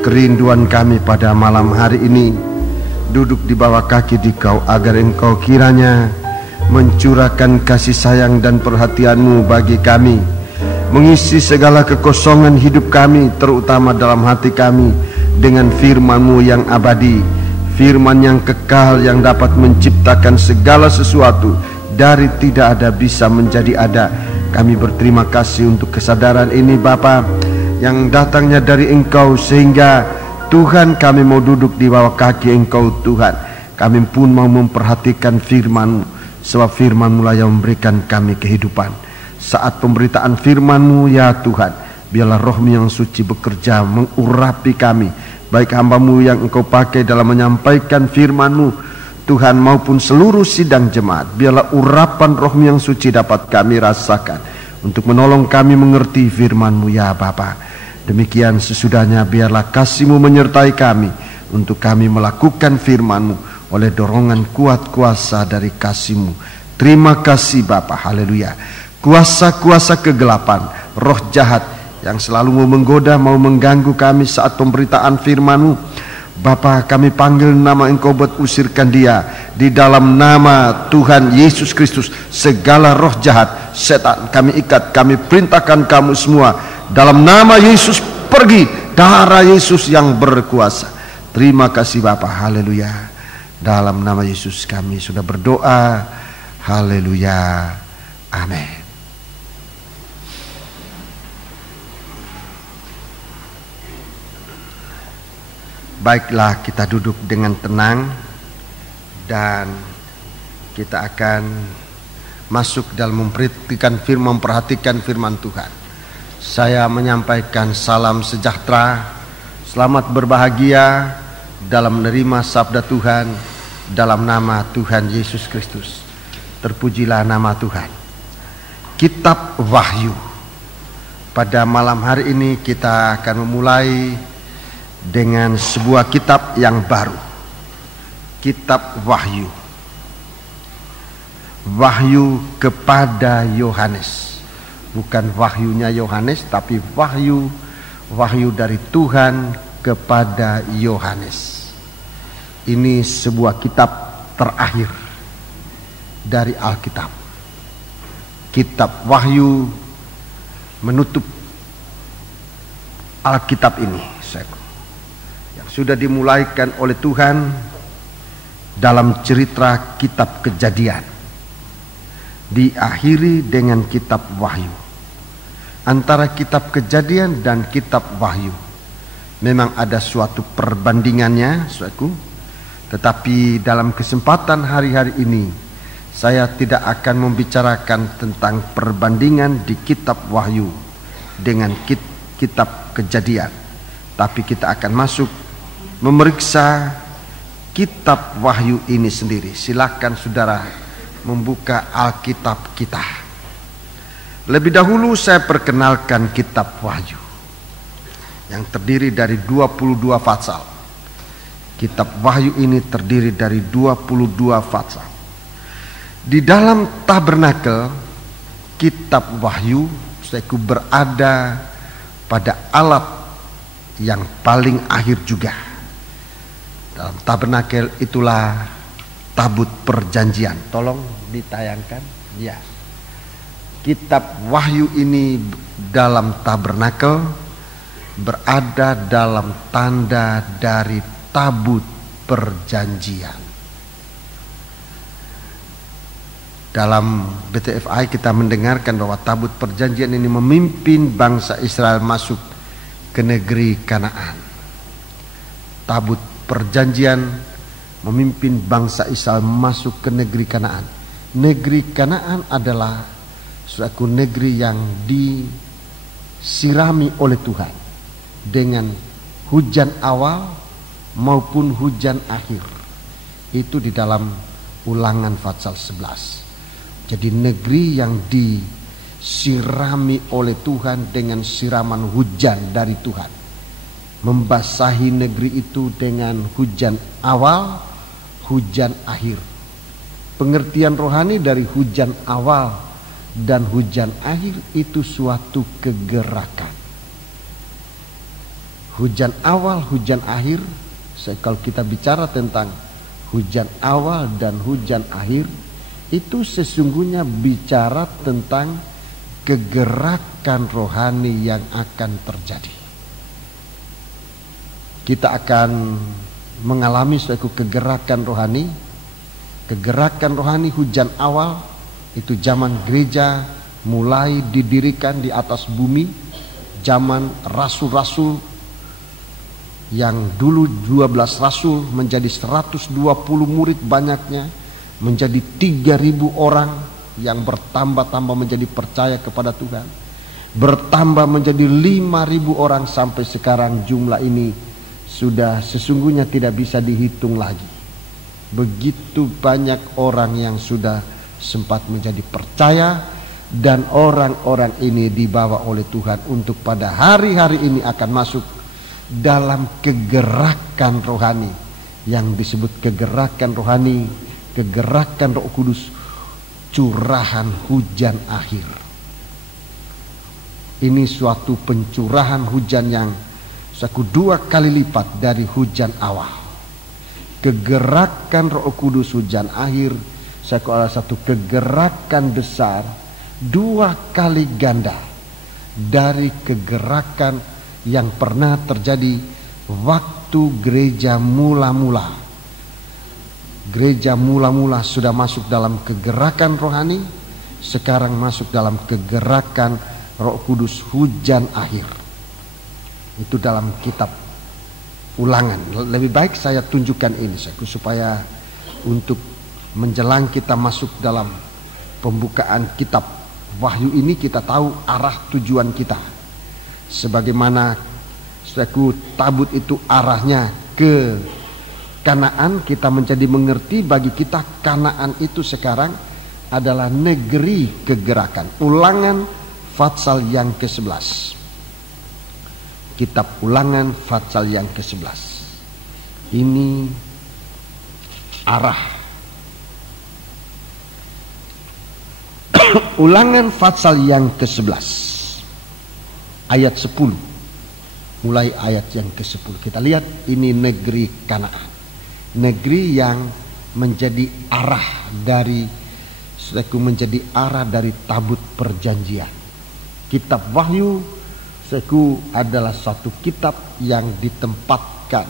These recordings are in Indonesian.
Kerinduan kami pada malam hari ini duduk di bawah kaki Dikau, agar Engkau kiranya mencurahkan kasih sayang dan perhatian-Mu bagi kami, mengisi segala kekosongan hidup kami, terutama dalam hati kami, dengan firman-Mu yang abadi, firman yang kekal, yang dapat menciptakan segala sesuatu dari tidak ada bisa menjadi ada. Kami berterima kasih untuk kesadaran ini Bapa, yang datangnya dari Engkau, sehingga Tuhan kami mau duduk di bawah kaki Engkau Tuhan. Kami pun mau memperhatikan firman-Mu, sebab firman-Mu lah yang memberikan kami kehidupan. Saat pemberitaan firman-Mu ya Tuhan, biarlah Roh-Mu yang suci bekerja mengurapi kami, baik hamba-Mu yang Engkau pakai dalam menyampaikan firman-Mu Tuhan, maupun seluruh sidang jemaat. Biarlah urapan Roh-Mu yang suci dapat kami rasakan untuk menolong kami mengerti firman-Mu ya Bapa. Demikian sesudahnya biarlah kasih-Mu menyertai kami, untuk kami melakukan firman-Mu oleh dorongan kuat kuasa dari kasih-Mu. Terima kasih Bapa, haleluya. Kuasa-kuasa kegelapan, roh jahat yang selalu mau menggoda, mau mengganggu kami saat pemberitaan firman-Mu, Bapa, kami panggil nama Engkau buat usirkan dia. Di dalam nama Tuhan Yesus Kristus, segala roh jahat, setan, kami ikat, kami perintahkan kamu semua dalam nama Yesus, pergi. Darah Yesus yang berkuasa. Terima kasih Bapa, haleluya. Dalam nama Yesus kami sudah berdoa, haleluya, amin. Baiklah, kita duduk dengan tenang dan kita akan masuk dalam memperhatikan firman Tuhan. Saya menyampaikan salam sejahtera, selamat berbahagia dalam menerima sabda Tuhan dalam nama Tuhan Yesus Kristus. Terpujilah nama Tuhan. Kitab Wahyu. Pada malam hari ini kita akan memulai dengan sebuah kitab yang baru. Kitab Wahyu. Wahyu kepada Yohanes. Bukan wahyunya Yohanes, tapi wahyu dari Tuhan kepada Yohanes. Ini sebuah kitab terakhir dari Alkitab. Kitab Wahyu menutup Alkitab ini, yang sudah dimulaikan oleh Tuhan dalam cerita kitab Kejadian, diakhiri dengan kitab Wahyu. Antara kitab Kejadian dan kitab Wahyu memang ada suatu perbandingannya, saudaraku. Tetapi dalam kesempatan hari-hari ini saya tidak akan membicarakan tentang perbandingan di kitab Wahyu dengan kitab Kejadian. Tapi kita akan masuk memeriksa kitab Wahyu ini sendiri. Silakan saudara membuka Alkitab kita. Lebih dahulu saya perkenalkan kitab Wahyu yang terdiri dari 22 pasal. Kitab Wahyu ini terdiri dari 22 pasal. Di dalam tabernakel kitab Wahyu berada pada alat yang paling akhir juga. Dalam tabernakel itulah tabut perjanjian. Tolong ditayangkan. Ya. Kitab Wahyu ini dalam tabernakel berada dalam tanda dari tabut perjanjian. Dalam BTFI kita mendengarkan bahwa tabut perjanjian ini memimpin bangsa Israel masuk ke negeri Kanaan. Tabut perjanjian memimpin bangsa Israel masuk ke negeri Kanaan. Negeri Kanaan adalah suatu negeri yang disirami oleh Tuhan dengan hujan awal maupun hujan akhir. Itu di dalam Ulangan pasal 11. Jadi negeri yang disirami oleh Tuhan dengan siraman hujan dari Tuhan, membasahi negeri itu dengan hujan awal, hujan akhir. Pengertian rohani dari hujan awal dan hujan akhir itu suatu kegerakan. Hujan awal, hujan akhir. Kalau kita bicara tentang hujan awal dan hujan akhir, itu sesungguhnya bicara tentang kegerakan rohani yang akan terjadi. Kita akan mengalami suatu kegerakan rohani. Kegerakan rohani hujan awal itu zaman gereja mulai didirikan di atas bumi, zaman rasul-rasul yang dulu 12 rasul menjadi 120 murid banyaknya, menjadi 3.000 orang yang bertambah-tambah menjadi percaya kepada Tuhan, bertambah menjadi 5.000 orang, sampai sekarang jumlah ini sudah sesungguhnya tidak bisa dihitung lagi. Begitu banyak orang yang sudah sempat menjadi percaya, dan orang-orang ini dibawa oleh Tuhan untuk pada hari-hari ini akan masuk dalam kegerakan rohani yang disebut kegerakan rohani, kegerakan Roh Kudus, curahan hujan akhir. Ini suatu pencurahan hujan yang 2 kali lipat dari hujan awal. Kegerakan Roh Kudus hujan akhir adalah satu kegerakan besar, 2 kali ganda dari kegerakan yang pernah terjadi waktu gereja mula-mula. Gereja mula-mula sudah masuk dalam kegerakan rohani, sekarang masuk dalam kegerakan Roh Kudus hujan akhir. Itu dalam kitab Ulangan. Lebih baik saya tunjukkan ini supaya untuk menjelang kita masuk dalam pembukaan kitab Wahyu ini kita tahu arah tujuan kita. Sebagaimana tabut itu arahnya ke Kanaan, kita menjadi mengerti bagi kita Kanaan itu sekarang adalah negeri kegerakan. Ulangan Fatsal yang ke-11. Kitab Ulangan Fatsal yang ke-11. Ini arah. Ulangan Fatsal yang ke-11 ayat 10. Mulai ayat yang ke-10 kita lihat, ini negeri Kanaan, negeri yang menjadi arah dari tabut perjanjian. Kitab Wahyu adalah satu kitab yang ditempatkan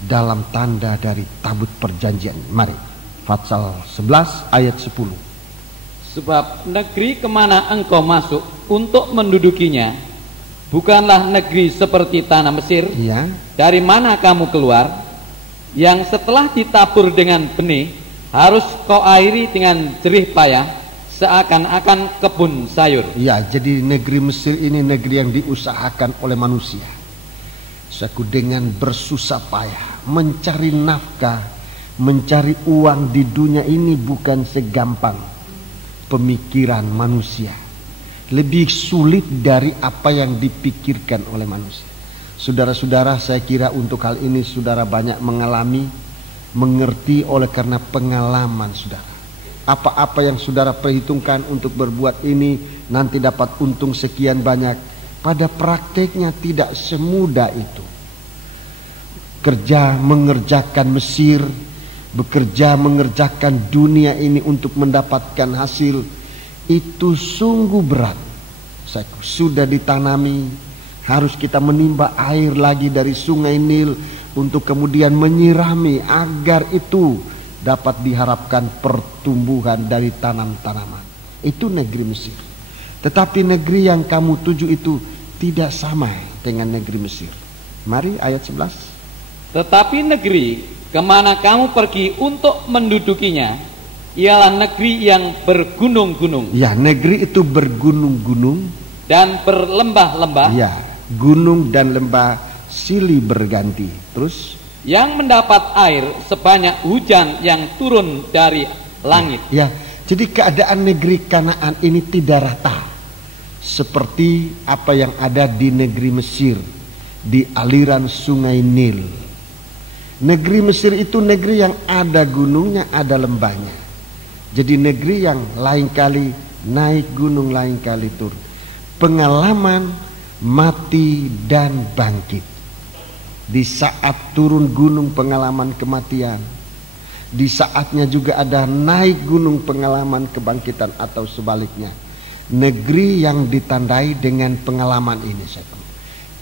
dalam tanda dari tabut perjanjian. Mari, Fatsal 11 ayat 10. Sebab negeri kemana engkau masuk untuk mendudukinya bukanlah negeri seperti tanah Mesir, ya, dari mana kamu keluar, yang setelah ditabur dengan benih harus kau airi dengan jerih payah, seakan-akan kebun sayur. Ya, jadi negeri Mesir ini negeri yang diusahakan oleh manusia. Dengan bersusah payah mencari nafkah, mencari uang di dunia ini bukan segampang pemikiran manusia. Lebih sulit dari apa yang dipikirkan oleh manusia. Saudara-saudara, saya kira untuk hal ini saudara banyak mengalami, mengerti oleh karena pengalaman saudara. Apa-apa yang saudara perhitungkan untuk berbuat ini nanti dapat untung sekian banyak, pada prakteknya tidak semudah itu. Mengerjakan Mesir, bekerja mengerjakan dunia ini untuk mendapatkan hasil, itu sungguh berat. Sudah ditanami, harus kita menimba air lagi dari sungai Nil untuk kemudian menyirami agar itu dapat diharapkan pertumbuhan dari tanam-tanaman. Itu negeri Mesir. Tetapi negeri yang kamu tuju itu tidak sama dengan negeri Mesir. Mari ayat 11. Tetapi negeri kemana kamu pergi untuk mendudukinya ialah negeri yang bergunung-gunung. Ya, negeri itu bergunung-gunung dan berlembah-lembah. Ya, gunung dan lembah silih berganti. Terus yang mendapat air sebanyak hujan yang turun dari langit. Ya, jadi keadaan negeri Kanaan ini tidak rata seperti apa yang ada di negeri Mesir, di aliran sungai Nil. Negeri Mesir itu negeri yang ada gunungnya, ada lembahnya. Jadi negeri yang lain kali naik gunung, lain kali turun. Pengalaman mati dan bangkit. Di saat turun gunung pengalaman kematian, di saatnya juga ada naik gunung pengalaman kebangkitan, atau sebaliknya. Negeri yang ditandai dengan pengalaman ini,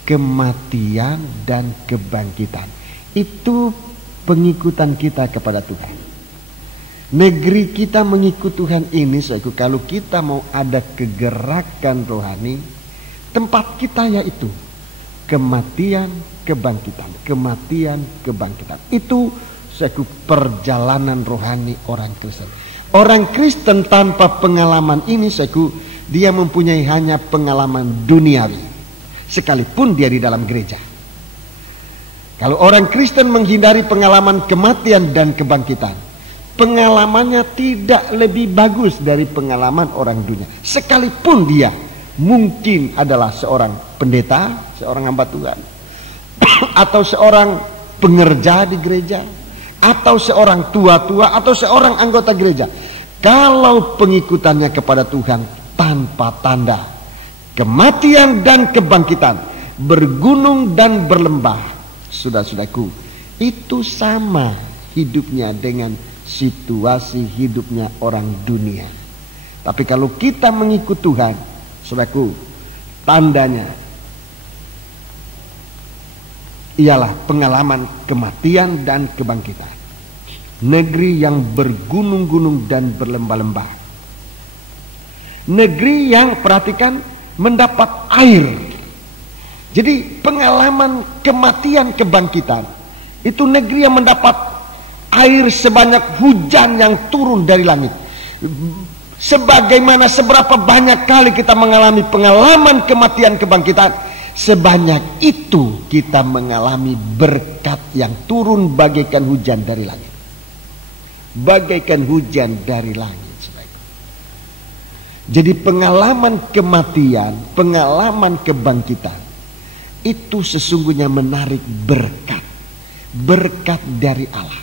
kematian dan kebangkitan, itu pengikutan kita kepada Tuhan. Negeri kita mengikut Tuhan ini, kalau kita mau ada kegerakan rohani, tempat kita yaitu kematian, kebangkitan, kematian, kebangkitan. Itu perjalanan rohani orang Kristen. Orang Kristen tanpa pengalaman ini, dia mempunyai hanya pengalaman duniawi, sekalipun dia di dalam gereja. Kalau orang Kristen menghindari pengalaman kematian dan kebangkitan, pengalamannya tidak lebih bagus dari pengalaman orang dunia, sekalipun dia mungkin adalah seorang pendeta, seorang hamba Tuhan, atau seorang pengerja di gereja, atau seorang tua-tua, atau seorang anggota gereja. Kalau pengikutannya kepada Tuhan tanpa tanda kematian dan kebangkitan, bergunung dan berlembah, saudara-saudaraku, itu sama hidupnya dengan situasi hidupnya orang dunia. Tapi kalau kita mengikut Tuhan, saudaraku, tandanya ialah pengalaman kematian dan kebangkitan. Negeri yang bergunung-gunung dan berlembah-lembah. Negeri yang, perhatikan, mendapat air. Jadi pengalaman kematian kebangkitan itu negeri yang mendapat air sebanyak hujan yang turun dari langit. Sebagaimana seberapa banyak kali kita mengalami pengalaman kematian kebangkitan, sebanyak itu kita mengalami berkat yang turun bagaikan hujan dari langit. Bagaikan hujan dari langit. Jadi pengalaman kematian, pengalaman kebangkitan, itu sesungguhnya menarik berkat. Berkat dari Allah.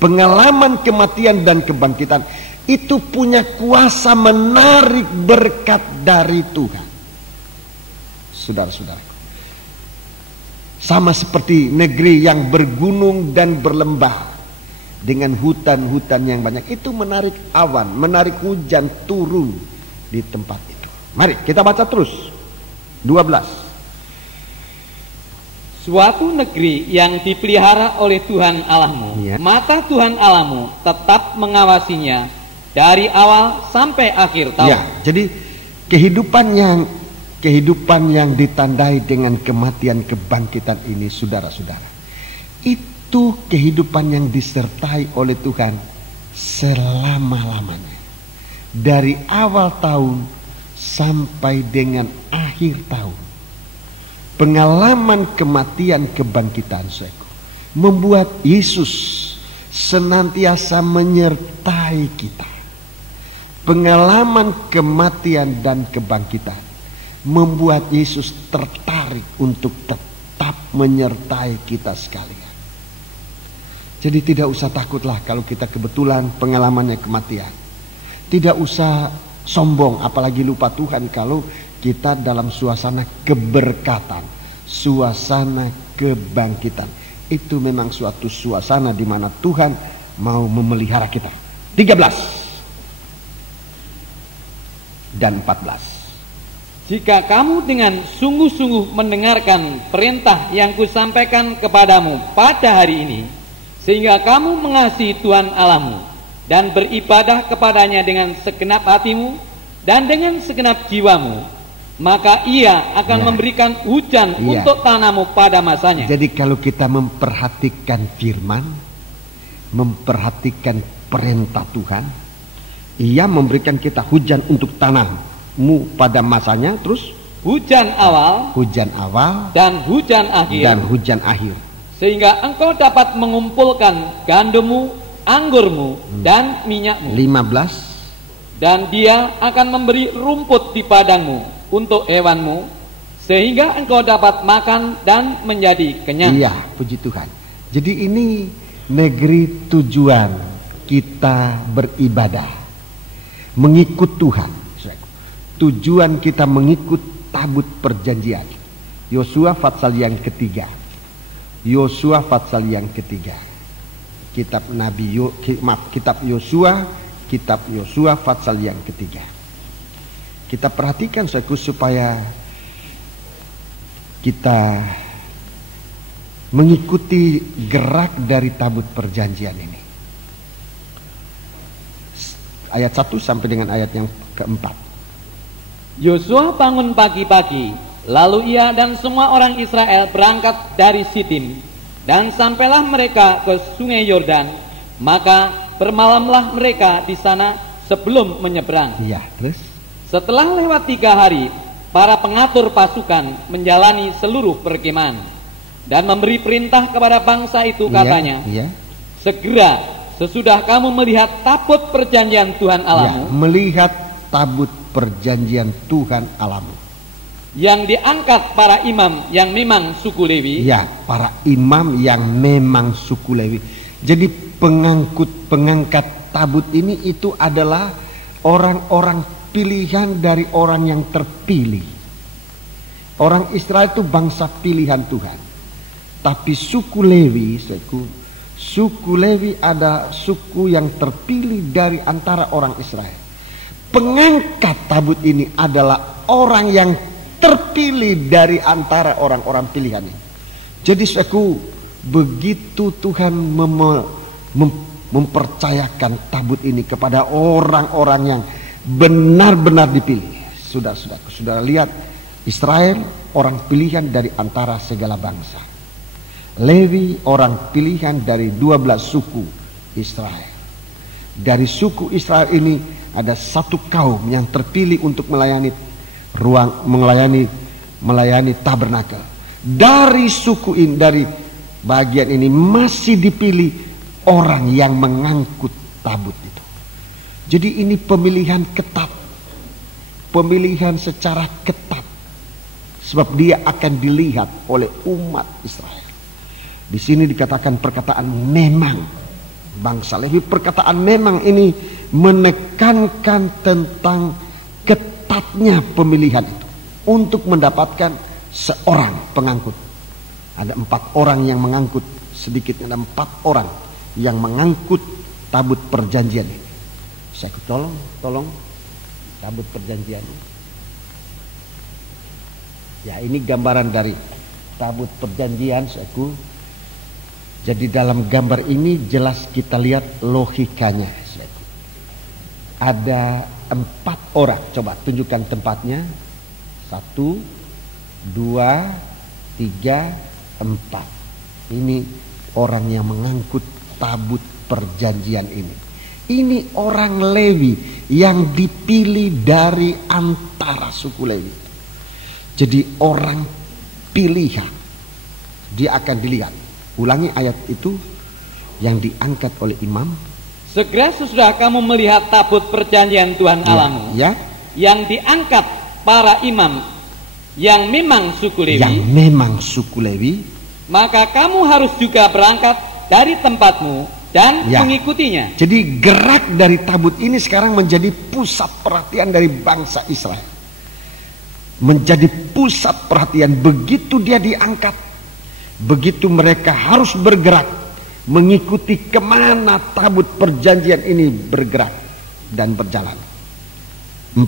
Pengalaman kematian dan kebangkitan itu punya kuasa menarik berkat dari Tuhan. Saudara-saudaraku, sama seperti negeri yang bergunung dan berlembah dengan hutan-hutan yang banyak, itu menarik awan, menarik hujan turun di tempat itu. Mari kita baca terus 12. Suatu negeri yang dipelihara oleh Tuhan Allahmu, Ya. mata Tuhan Allahmu tetap mengawasinya dari awal sampai akhir tahun. Ya, jadi kehidupan yang ditandai dengan kematian kebangkitan ini, saudara-saudara, itu kehidupan yang disertai oleh Tuhan selama-lamanya, dari awal tahun sampai dengan akhir tahun. Pengalaman kematian kebangkitan membuat Yesus senantiasa menyertai kita. Pengalaman kematian dan kebangkitan membuat Yesus tertarik untuk tetap menyertai kita sekalian. Jadi tidak usah takutlah kalau kita kebetulan pengalamannya kematian. Tidak usah sombong, apalagi lupa Tuhan kalau kita dalam suasana keberkatan, suasana kebangkitan. Itu memang suatu suasana di mana Tuhan mau memelihara kita. 13 dan 14. Jika kamu dengan sungguh-sungguh mendengarkan perintah yang kusampaikan kepadamu pada hari ini, sehingga kamu mengasihi Tuhan Allahmu dan beribadah kepadanya dengan segenap hatimu dan dengan segenap jiwamu, maka ia akan memberikan hujan untuk tanahmu pada masanya. Jadi kalau kita memperhatikan firman, memperhatikan perintah Tuhan, ia memberikan kita hujan untuk tanahmu pada masanya. Terus hujan awal dan hujan akhir, sehingga engkau dapat mengumpulkan gandummu, anggurmu, dan minyakmu. 15. Dan dia akan memberi rumput di padangmu untuk hewanmu, sehingga engkau dapat makan dan menjadi kenyang. Iya, puji Tuhan. Jadi ini negeri tujuan kita beribadah, mengikut Tuhan. Tujuan kita mengikut tabut perjanjian. Yosua pasal yang ketiga. Yosua pasal yang ketiga. Kitab Yosua, kitab Yosua pasal yang ketiga. Kita perhatikan supaya kita mengikuti gerak dari tabut perjanjian ini. Ayat 1 sampai dengan ayat yang keempat. Yosua bangun pagi-pagi, lalu ia dan semua orang Israel berangkat dari Sitim, dan sampailah mereka ke sungai Yordan. Maka bermalamlah mereka di sana sebelum menyeberang. Iya, terus? Setelah lewat 3 hari, para pengatur pasukan menjalani seluruh perkemahan dan memberi perintah kepada bangsa itu, katanya, segera sesudah kamu melihat tabut perjanjian Tuhan Allahmu, melihat tabut perjanjian Tuhan Allahmu, yang diangkat para imam yang memang suku Lewi. Ya, para imam yang memang suku Lewi. Jadi pengangkat tabut ini itu adalah orang-orang pilihan dari orang yang terpilih. Orang Israel itu bangsa pilihan Tuhan. Tapi suku Lewi, suku Lewi ada suku yang terpilih dari antara orang Israel. Pengangkat tabut ini adalah orang yang terpilih dari antara orang-orang pilihan ini. Jadi begitu Tuhan mempercayakan tabut ini kepada orang-orang yang benar-benar dipilih. Sudah lihat, Israel orang pilihan dari antara segala bangsa. Lewi orang pilihan dari 12 suku Israel. Dari suku Israel ini ada satu kaum yang terpilih untuk melayani tabernakel. Dari suku ini, dari bagian ini masih dipilih orang yang mengangkut tabut itu. Jadi ini pemilihan ketat. Pemilihan secara ketat. Sebab dia akan dilihat oleh umat Israel. Di sini dikatakan perkataan memang. Bangsa Lewi, perkataan memang ini menekankan tentang ketatnya pemilihan itu untuk mendapatkan seorang pengangkut. Ada 4 orang yang mengangkut, sedikitnya ada 4 orang yang mengangkut tabut perjanjian ini. Saya tolong tabut perjanjian ini. Ya, ini gambaran dari tabut perjanjian, Jadi dalam gambar ini jelas kita lihat logikanya. Ada 4 orang. Coba tunjukkan tempatnya. 1, 2, 3, 4. Ini orang yang mengangkut tabut perjanjian ini. Ini orang Lewi yang dipilih dari antara suku Lewi. Jadi orang pilihan. Dia akan dilihat. Ulangi ayat itu yang diangkat oleh imam. Segera sesudah kamu melihat tabut perjanjian Tuhan Allahmu, yang diangkat para imam yang memang suku Lewi, maka kamu harus juga berangkat dari tempatmu dan mengikutinya. Jadi gerak dari tabut ini sekarang menjadi pusat perhatian dari bangsa Israel. Menjadi pusat perhatian begitu dia diangkat. Begitu mereka harus bergerak mengikuti kemana tabut perjanjian ini bergerak dan berjalan. 4.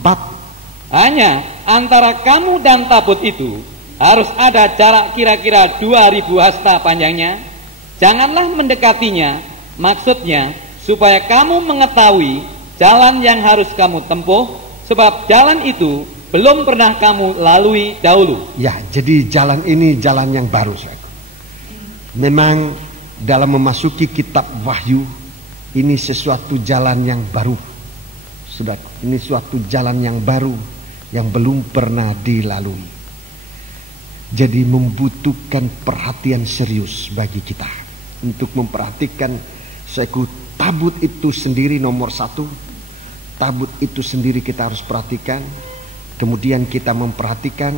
Hanya antara kamu dan tabut itu harus ada jarak kira-kira 2000 hasta panjangnya. Janganlah mendekatinya, maksudnya supaya kamu mengetahui jalan yang harus kamu tempuh, sebab jalan itu belum pernah kamu lalui dahulu. Ya, jadi jalan ini jalan yang baru. Memang dalam memasuki kitab Wahyu ini sesuatu jalan yang baru. Ini suatu jalan yang baru yang belum pernah dilalui. Jadi membutuhkan perhatian serius bagi kita untuk memperhatikan tabut itu sendiri nomor 1. Tabut itu sendiri kita harus perhatikan. Kemudian kita memperhatikan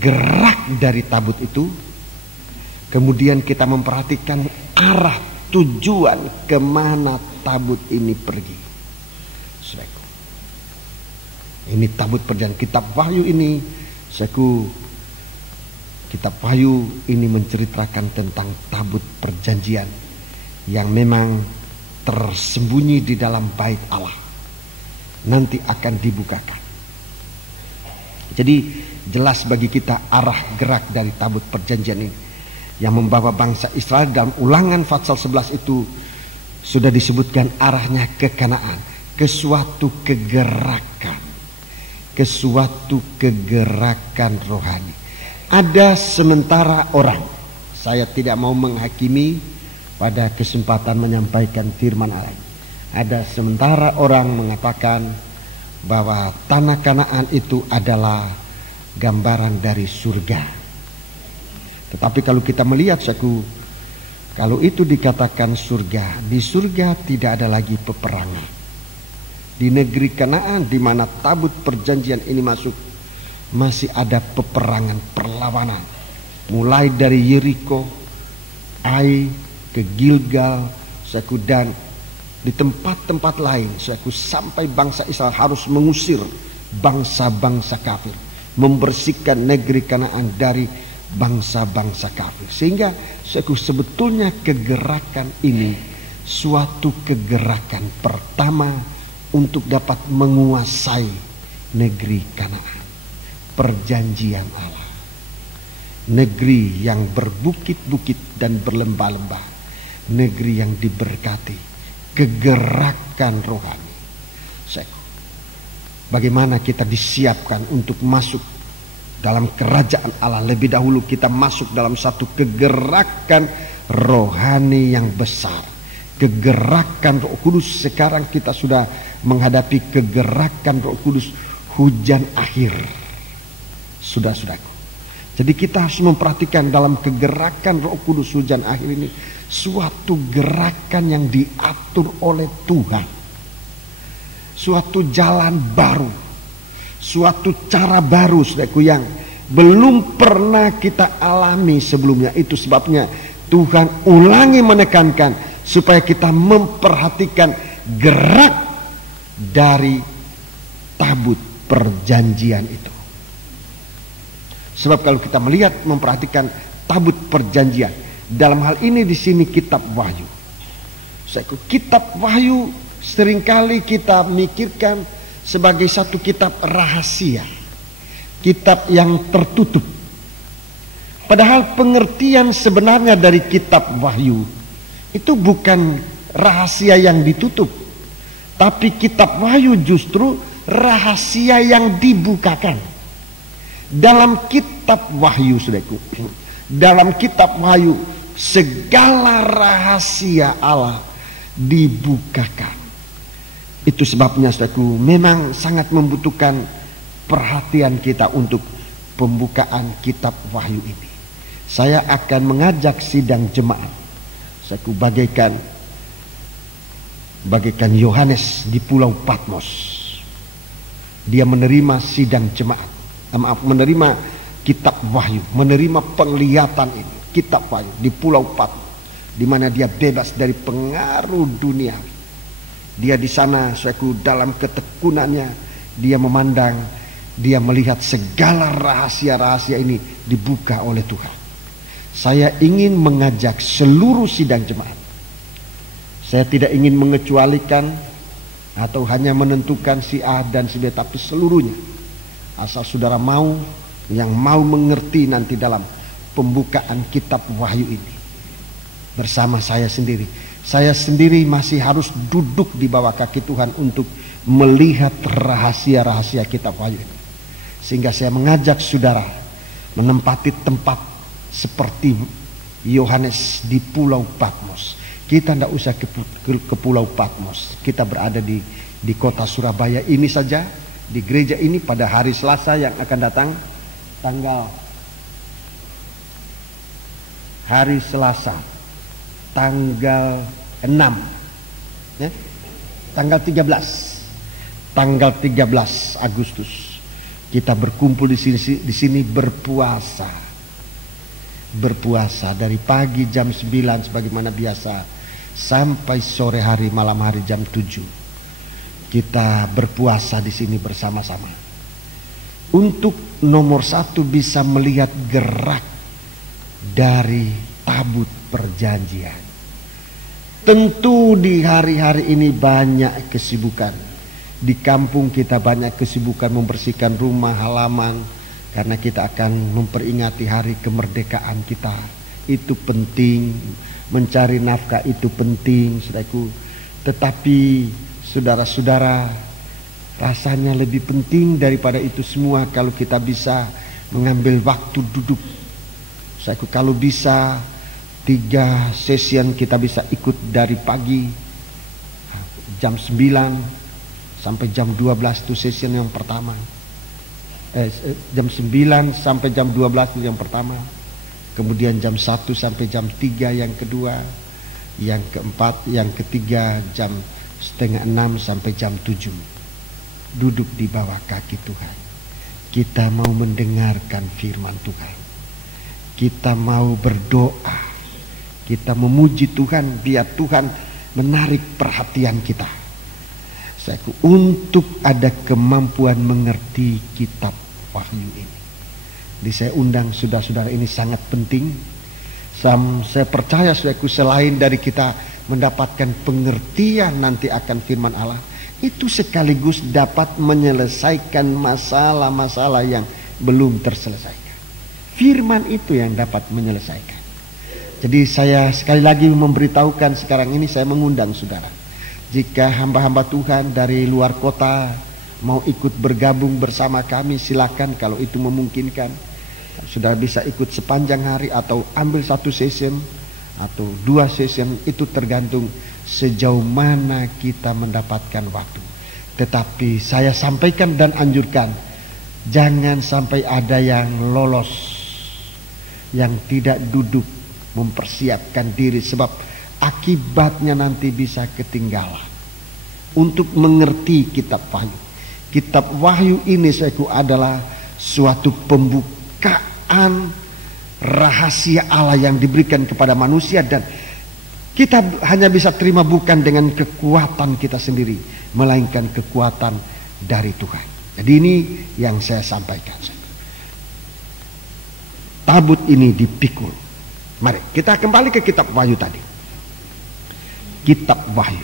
gerak dari tabut itu. Kemudian kita memperhatikan arah tujuan kemana tabut ini pergi. Ini tabut perjanjian. Kitab Wahyu ini Saudaraku, kitab Wahyu ini menceritakan tentang tabut perjanjian yang memang tersembunyi di dalam bait Allah, nanti akan dibukakan. Jadi jelas bagi kita arah gerak dari tabut perjanjian ini yang membawa bangsa Israel. Dalam Ulangan pasal 11 itu sudah disebutkan arahnya ke Kanaan, ke suatu kegerakan, ke suatu kegerakan rohani. Ada sementara orang, saya tidak mau menghakimi pada kesempatan menyampaikan firman Allah. Ada sementara orang mengatakan bahwa tanah Kanaan itu adalah gambaran dari surga. Tetapi kalau kita melihat, saudaraku, kalau itu dikatakan surga, di surga tidak ada lagi peperangan. Di negeri Kanaan di mana tabut perjanjian ini masuk, masih ada peperangan, perlawanan. Mulai dari Yeriko, Ai, ke Gilgal, saudaraku, dan di tempat-tempat lain, saudaraku, sampai bangsa Israel harus mengusir bangsa-bangsa kafir, membersihkan negeri Kanaan dari bangsa-bangsa kafir. Sehingga saudaraku, sebetulnya kegerakan ini suatu kegerakan pertama untuk dapat menguasai negeri Kanaan, perjanjian Allah, negeri yang berbukit-bukit dan berlembah-lembah, negeri yang diberkati, kegerakan rohani. Bagaimana kita disiapkan untuk masuk dalam kerajaan Allah? Lebih dahulu kita masuk dalam satu kegerakan rohani yang besar, kegerakan Roh Kudus. Sekarang kita sudah menghadapi kegerakan Roh Kudus, hujan akhir. Saudaraku, jadi kita harus memperhatikan dalam kegerakan Roh Kudus hujan akhir ini suatu gerakan yang diatur oleh Tuhan, suatu jalan baru, suatu cara baru, saudaraku, yang belum pernah kita alami sebelumnya. Itu sebabnya Tuhan ulangi menekankan supaya kita memperhatikan gerak dari tabut perjanjian itu. Sebab kalau kita melihat, memperhatikan tabut perjanjian, dalam hal ini di sini kitab Wahyu. Kitab Wahyu seringkali kita mikirkan sebagai satu kitab rahasia, kitab yang tertutup. Padahal pengertian sebenarnya dari kitab Wahyu itu bukan rahasia yang ditutup, tapi kitab Wahyu justru rahasia yang dibukakan. Dalam kitab Wahyu, saudaraku, dalam kitab Wahyu segala rahasia Allah dibukakan. Itu sebabnya, saudaraku, memang sangat membutuhkan perhatian kita untuk pembukaan kitab Wahyu ini. Saya akan mengajak sidang jemaat, saudaraku, bagaikan Yohanes di Pulau Patmos. Dia menerima sidang jemaat, menerima kitab Wahyu, menerima penglihatan ini, kitab Wahyu di Pulau Patmos, di mana dia bebas dari pengaruh dunia. Dia di sana, saudaraku, dalam ketekunannya dia memandang, dia melihat segala rahasia-rahasia ini dibuka oleh Tuhan. Saya ingin mengajak seluruh sidang jemaat. Saya tidak ingin mengecualikan atau hanya menentukan si A dan si B, tapi seluruhnya. Asal saudara mau, yang mau mengerti nanti dalam pembukaan kitab Wahyu ini bersama saya sendiri. Saya sendiri masih harus duduk di bawah kaki Tuhan untuk melihat rahasia-rahasia kitab Wahyu ini. Sehingga saya mengajak saudara menempati tempat seperti Yohanes di Pulau Patmos. Kita tidak usah ke Pulau Patmos. Kita berada di kota Surabaya ini saja, di gereja ini pada hari Selasa yang akan datang, hari Selasa tanggal 6 ya, tanggal 13 Agustus kita berkumpul di sini berpuasa dari pagi jam 9 sebagaimana biasa sampai sore hari, malam hari jam 7 kita berpuasa di sini bersama-sama. untuk nomor satu bisa melihat gerak dari tabut perjanjian. Tentu di hari-hari ini banyak kesibukan. Di kampung kita banyak kesibukan membersihkan rumah halaman, karena kita akan memperingati hari kemerdekaan kita. Itu penting, mencari nafkah itu penting, saudaraku. Tetapi saudara-saudara, rasanya lebih penting daripada itu semua kalau kita bisa mengambil waktu duduk. Saudaraku, kalau bisa 3 session kita bisa ikut dari pagi jam 9 sampai jam 12 itu session yang pertama. Jam 9 sampai jam 12 itu yang pertama. Kemudian jam 1 sampai jam 3 yang kedua. Yang keempat, yang ketiga jam 5:30 sampai jam 7. Duduk di bawah kaki Tuhan. Kita mau mendengarkan firman Tuhan. Kita mau berdoa. Kita memuji Tuhan, biar Tuhan menarik perhatian kita. Untuk ada kemampuan mengerti kitab Wahyu ini. Jadi saya undang saudara-saudara, ini sangat penting. Saya percaya saudaraku, selain dari kita mendapatkan pengertian nanti akan firman Allah, itu sekaligus dapat menyelesaikan masalah-masalah yang belum terselesaikan. Firman itu yang dapat menyelesaikan. Jadi saya sekali lagi memberitahukan sekarang ini, saya mengundang saudara. Jika hamba-hamba Tuhan dari luar kota mau ikut bergabung bersama kami, silakan kalau itu memungkinkan. Saudara bisa ikut sepanjang hari atau ambil 1 session atau 2 session, itu tergantung sejauh mana kita mendapatkan waktu. Tetapi saya sampaikan dan anjurkan, jangan sampai ada yang lolos, yang tidak duduk mempersiapkan diri, sebab akibatnya nanti bisa ketinggalan. Untuk mengerti kitab Wahyu, kitab Wahyu ini adalah suatu pembukaan rahasia Allah yang diberikan kepada manusia, dan kita hanya bisa terima bukan dengan kekuatan kita sendiri, melainkan kekuatan dari Tuhan. Jadi ini yang saya sampaikan. Tabut ini dipikul. Mari kita kembali ke kitab Wahyu tadi. Kitab Wahyu.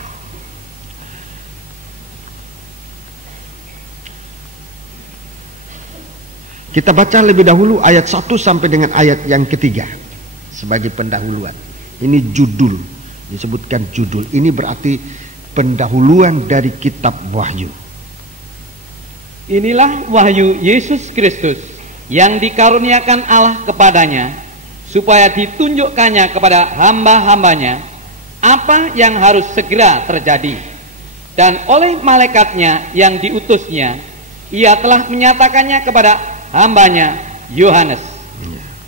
Kita baca lebih dahulu ayat 1 sampai dengan ayat yang ketiga sebagai pendahuluan. Ini judul, disebutkan judul. Ini berarti pendahuluan dari kitab Wahyu. Inilah wahyu Yesus Kristus yang dikaruniakan Allah kepadanya, supaya ditunjukkannya kepada hamba-hambanya apa yang harus segera terjadi. Dan oleh malaikatnya yang diutusnya, ia telah menyatakannya kepada hambanya Yohanes.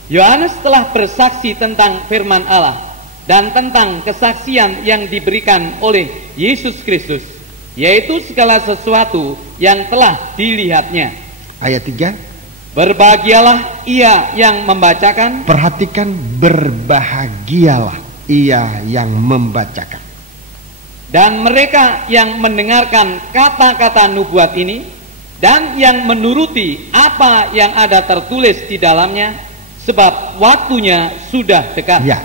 Yohanes telah bersaksi tentang firman Allah dan tentang kesaksian yang diberikan oleh Yesus Kristus, yaitu segala sesuatu yang telah dilihatnya. Ayat 3. Berbahagialah ia yang membacakan. Perhatikan, berbahagialah ia yang membacakan. Dan mereka yang mendengarkan kata-kata nubuat ini, dan yang menuruti apa yang ada tertulis di dalamnya, sebab waktunya sudah dekat. Ya,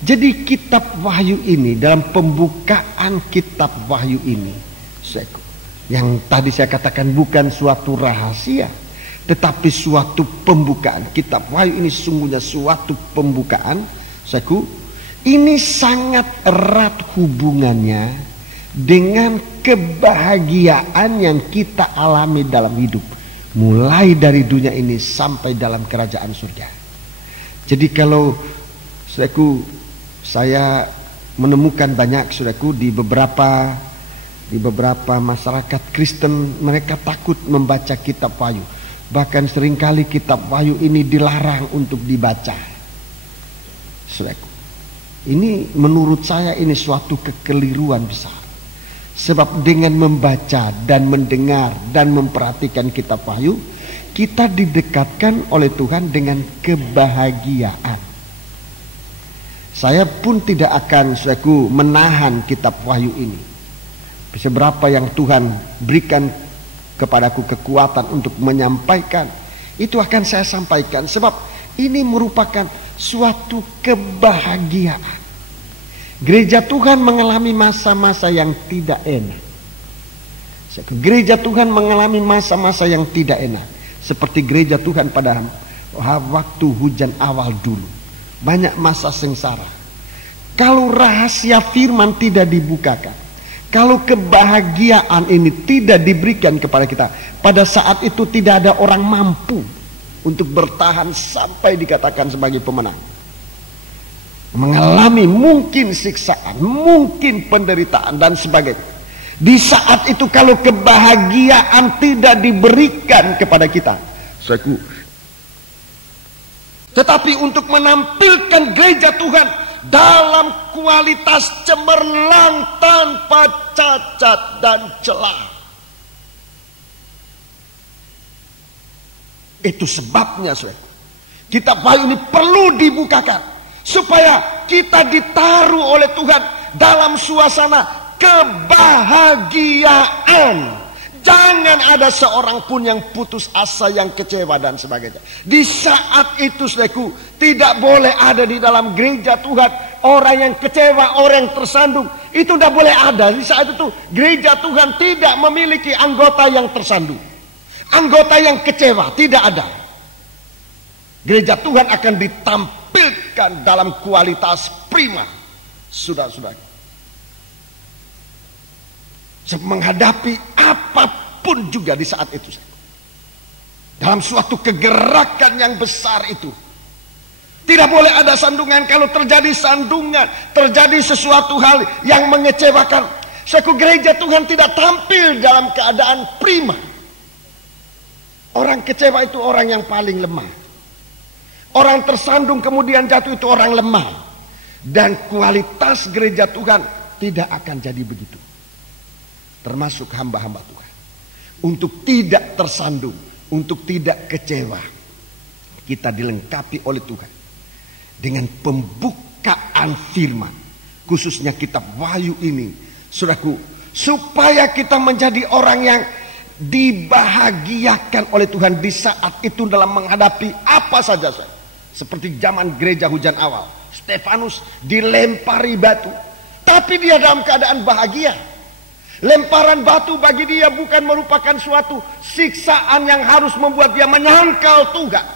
jadi kitab Wahyu ini, dalam pembukaan kitab Wahyu ini, yang tadi saya katakan bukan suatu rahasia, tetapi suatu pembukaan. Kitab Wahyu ini sesungguhnya suatu pembukaan. Ini sangat erat hubungannya dengan kebahagiaan yang kita alami dalam hidup, mulai dari dunia ini sampai dalam kerajaan surga. Jadi kalau saya menemukan banyak di beberapa masyarakat Kristen, mereka takut membaca kitab Wahyu. Bahkan seringkali kitab Wahyu ini dilarang untuk dibaca. Ini menurut saya ini suatu kekeliruan besar. Sebab dengan membaca dan mendengar dan memperhatikan kitab Wahyu, kita didekatkan oleh Tuhan dengan kebahagiaan. Saya pun tidak akan menahan kitab Wahyu ini. Seberapa yang Tuhan berikan kepadaku kekuatan untuk menyampaikan, itu akan saya sampaikan. Sebab ini merupakan suatu kebahagiaan. Gereja Tuhan mengalami masa-masa yang tidak enak. Gereja Tuhan mengalami masa-masa yang tidak enak. Seperti gereja Tuhan pada waktu hujan awal dulu. Banyak masa sengsara. Kalau rahasia firman tidak dibukakan, kalau kebahagiaan ini tidak diberikan kepada kita, pada saat itu tidak ada orang mampu untuk bertahan sampai dikatakan sebagai pemenang. Mengalami mungkin siksaan, mungkin penderitaan dan sebagainya. Di saat itu kalau kebahagiaan tidak diberikan kepada kita, tetapi untuk menampilkan gereja Tuhan dalam kualitas cemerlang tanpa cacat dan celah. Itu sebabnya kitab Wahyu ini perlu dibukakan supaya kita ditaruh oleh Tuhan dalam suasana kebahagiaan. Jangan ada seorang pun yang putus asa, yang kecewa dan sebagainya. Di saat itu saudaraku, tidak boleh ada di dalam gereja Tuhan orang yang kecewa, orang yang tersandung. Itu tidak boleh ada. Di saat itu gereja Tuhan tidak memiliki anggota yang tersandung, anggota yang kecewa, tidak ada. Gereja Tuhan akan ditampilkan dalam kualitas prima, saudara-saudara. Menghadapi apapun juga di saat itu, dalam suatu kegerakan yang besar itu, tidak boleh ada sandungan. Kalau terjadi sandungan, terjadi sesuatu hal yang mengecewakan, suatu gereja Tuhan tidak tampil dalam keadaan prima. Orang kecewa itu orang yang paling lemah. Orang tersandung kemudian jatuh itu orang lemah. Dan kualitas gereja Tuhan tidak akan jadi begitu. Termasuk hamba-hamba Tuhan, untuk tidak tersandung, untuk tidak kecewa, kita dilengkapi oleh Tuhan dengan pembukaan firman, khususnya kitab Wahyu ini, saudaraku, supaya kita menjadi orang yang dibahagiakan oleh Tuhan di saat itu dalam menghadapi apa saja. Seperti zaman gereja hujan awal, Stefanus dilempari batu, tapi dia dalam keadaan bahagia. Lemparan batu bagi dia bukan merupakan suatu siksaan yang harus membuat dia menyangkal Tuhan,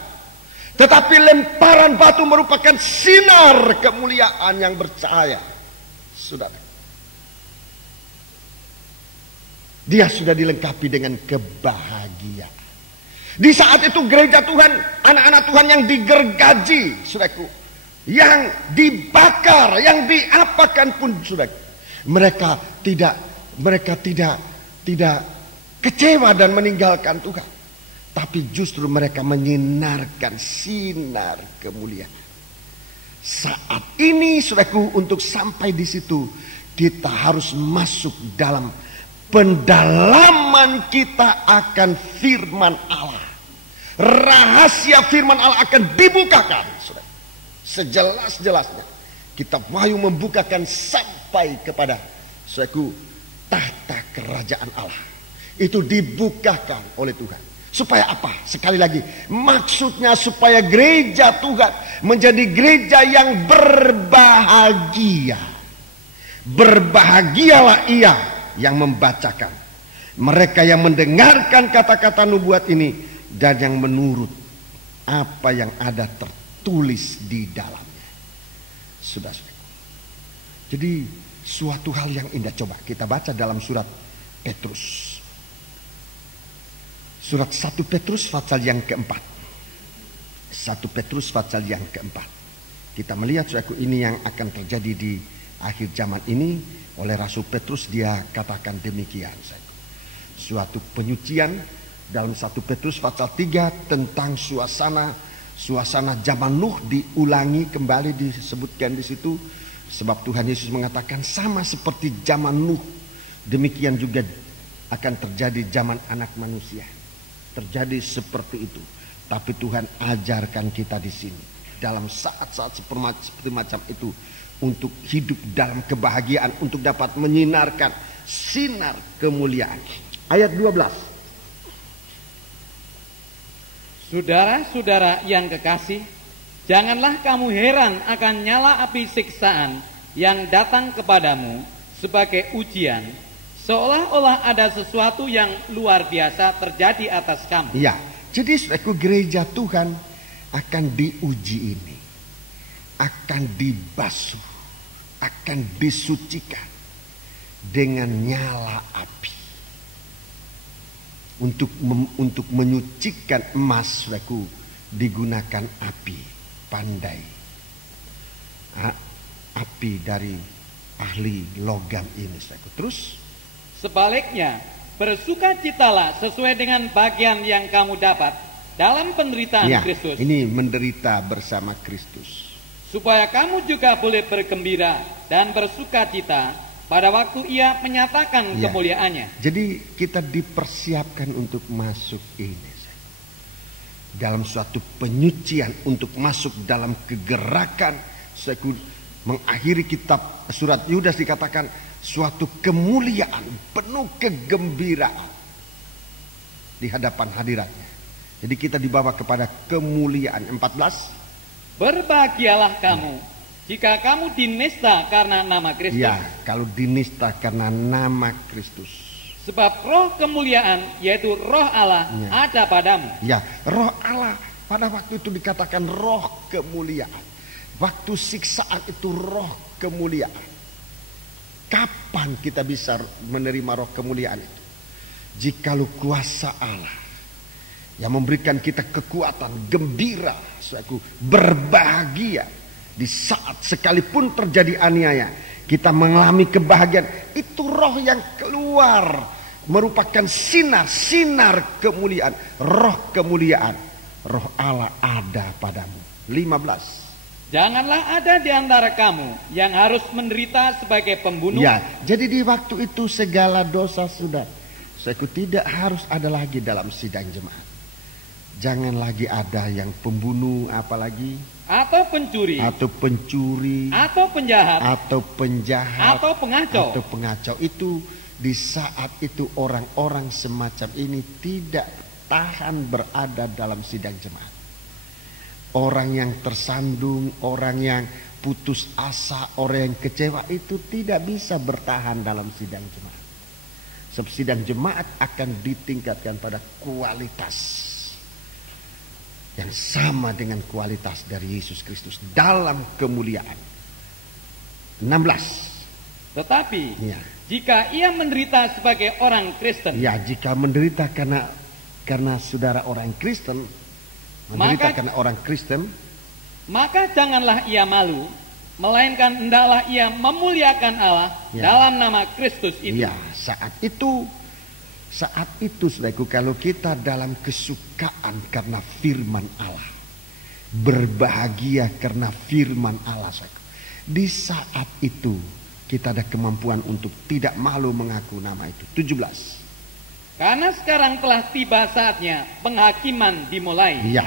tetapi lemparan batu merupakan sinar kemuliaan yang bercahaya. Saudara, dia sudah dilengkapi dengan kebahagiaan. Di saat itu gereja Tuhan, anak-anak Tuhan yang digergaji, saudaraku, yang dibakar, yang diapakan pun, saudaraku, mereka tidak kecewa dan meninggalkan Tuhan, tapi justru mereka menyinarkan sinar kemuliaan. Saat ini, saudaraku, untuk sampai di situ kita harus masuk dalam pendalaman kita akan firman Allah. Rahasia firman Allah akan dibukakan, saudara, sejelas-jelasnya. Kitab Wahyu membukakan sampai kepada, saudaraku, tahta kerajaan Allah. Itu dibukakan oleh Tuhan. Supaya apa? Sekali lagi, maksudnya supaya gereja Tuhan menjadi gereja yang berbahagia. Berbahagialah ia yang membacakan, mereka yang mendengarkan kata-kata nubuat ini, dan yang menurut apa yang ada tertulis di dalamnya. Saudara, jadi suatu hal yang indah. Coba kita baca dalam surat Petrus. Surat 1 Petrus pasal yang keempat. 1 Petrus pasal yang keempat. Kita melihat, saudaraku, ini yang akan terjadi di akhir zaman ini. Oleh Rasul Petrus, dia katakan demikian, saudaraku. Suatu penyucian dalam 1 Petrus pasal 3 tentang suasana zaman Nuh diulangi kembali, disebutkan di situ. Sebab Tuhan Yesus mengatakan sama seperti zaman Nuh, demikian juga akan terjadi zaman anak manusia. Terjadi seperti itu. Tapi Tuhan ajarkan kita di sini, dalam saat-saat seperti macam itu, untuk hidup dalam kebahagiaan, untuk dapat menyinarkan sinar kemuliaan. Ayat 12. Saudara-saudara yang kekasih, janganlah kamu heran akan nyala api siksaan yang datang kepadamu sebagai ujian, seolah-olah ada sesuatu yang luar biasa terjadi atas kamu. Ya, jadi saudaraku, gereja Tuhan akan diuji ini, akan dibasuh, akan disucikan dengan nyala api. Untuk menyucikan emas, saudaraku, digunakan api pandai, api dari ahli logam ini, saudaraku. Terus sebaliknya, bersukacitalah sesuai dengan bagian yang kamu dapat dalam penderitaan Kristus. Ini menderita bersama Kristus, supaya kamu juga boleh bergembira dan bersukacita pada waktu Ia menyatakan kemuliaannya. Jadi kita dipersiapkan untuk masuk ini, dalam suatu penyucian, untuk masuk dalam kegerakan. Saya mengakhiri kitab surat Yudas dikatakan suatu kemuliaan, penuh kegembiraan di hadapan hadiratnya. Jadi kita dibawa kepada kemuliaan. 14, berbahagialah kamu jika kamu dinista karena nama Kristus. Ya, kalau dinista karena nama Kristus. Sebab roh kemuliaan, yaitu roh Allah, ada padamu. Ya, roh Allah pada waktu itu dikatakan roh kemuliaan. Waktu siksaan itu roh kemuliaan. Kapan kita bisa menerima roh kemuliaan itu? Jikalau kuasa Allah yang memberikan kita kekuatan, gembira, berbahagia. Di saat sekalipun terjadi aniaya, kita mengalami kebahagiaan. Itu roh yang keluar, merupakan sinar kemuliaan. Roh kemuliaan, roh Allah ada padamu. 15, janganlah ada di antara kamu yang harus menderita sebagai pembunuh. Ya, jadi di waktu itu segala dosa sudah, tidak harus ada lagi dalam sidang jemaat. Jangan lagi ada yang pembunuh, apalagi atau pencuri, atau penjahat, atau pengacau. Itu di saat itu orang-orang semacam ini tidak tahan berada dalam sidang jemaat. Orang yang tersandung, orang yang putus asa, orang yang kecewa itu tidak bisa bertahan dalam sidang jemaat. Sebab sidang jemaat akan ditingkatkan pada kualitas yang sama dengan kualitas dari Yesus Kristus dalam kemuliaan. 16. Tetapi jika ia menderita sebagai orang Kristen, jika menderita karena saudara orang Kristen, karena orang Kristen, maka janganlah ia malu, melainkan hendaklah ia memuliakan Allah dalam nama Kristus itu. Saat itu saudaraku, kalau kita dalam kesukaan karena firman Allah, berbahagia karena firman Allah, saudaraku, di saat itu kita ada kemampuan untuk tidak malu mengaku nama itu. 17. Karena sekarang telah tiba saatnya penghakiman dimulai.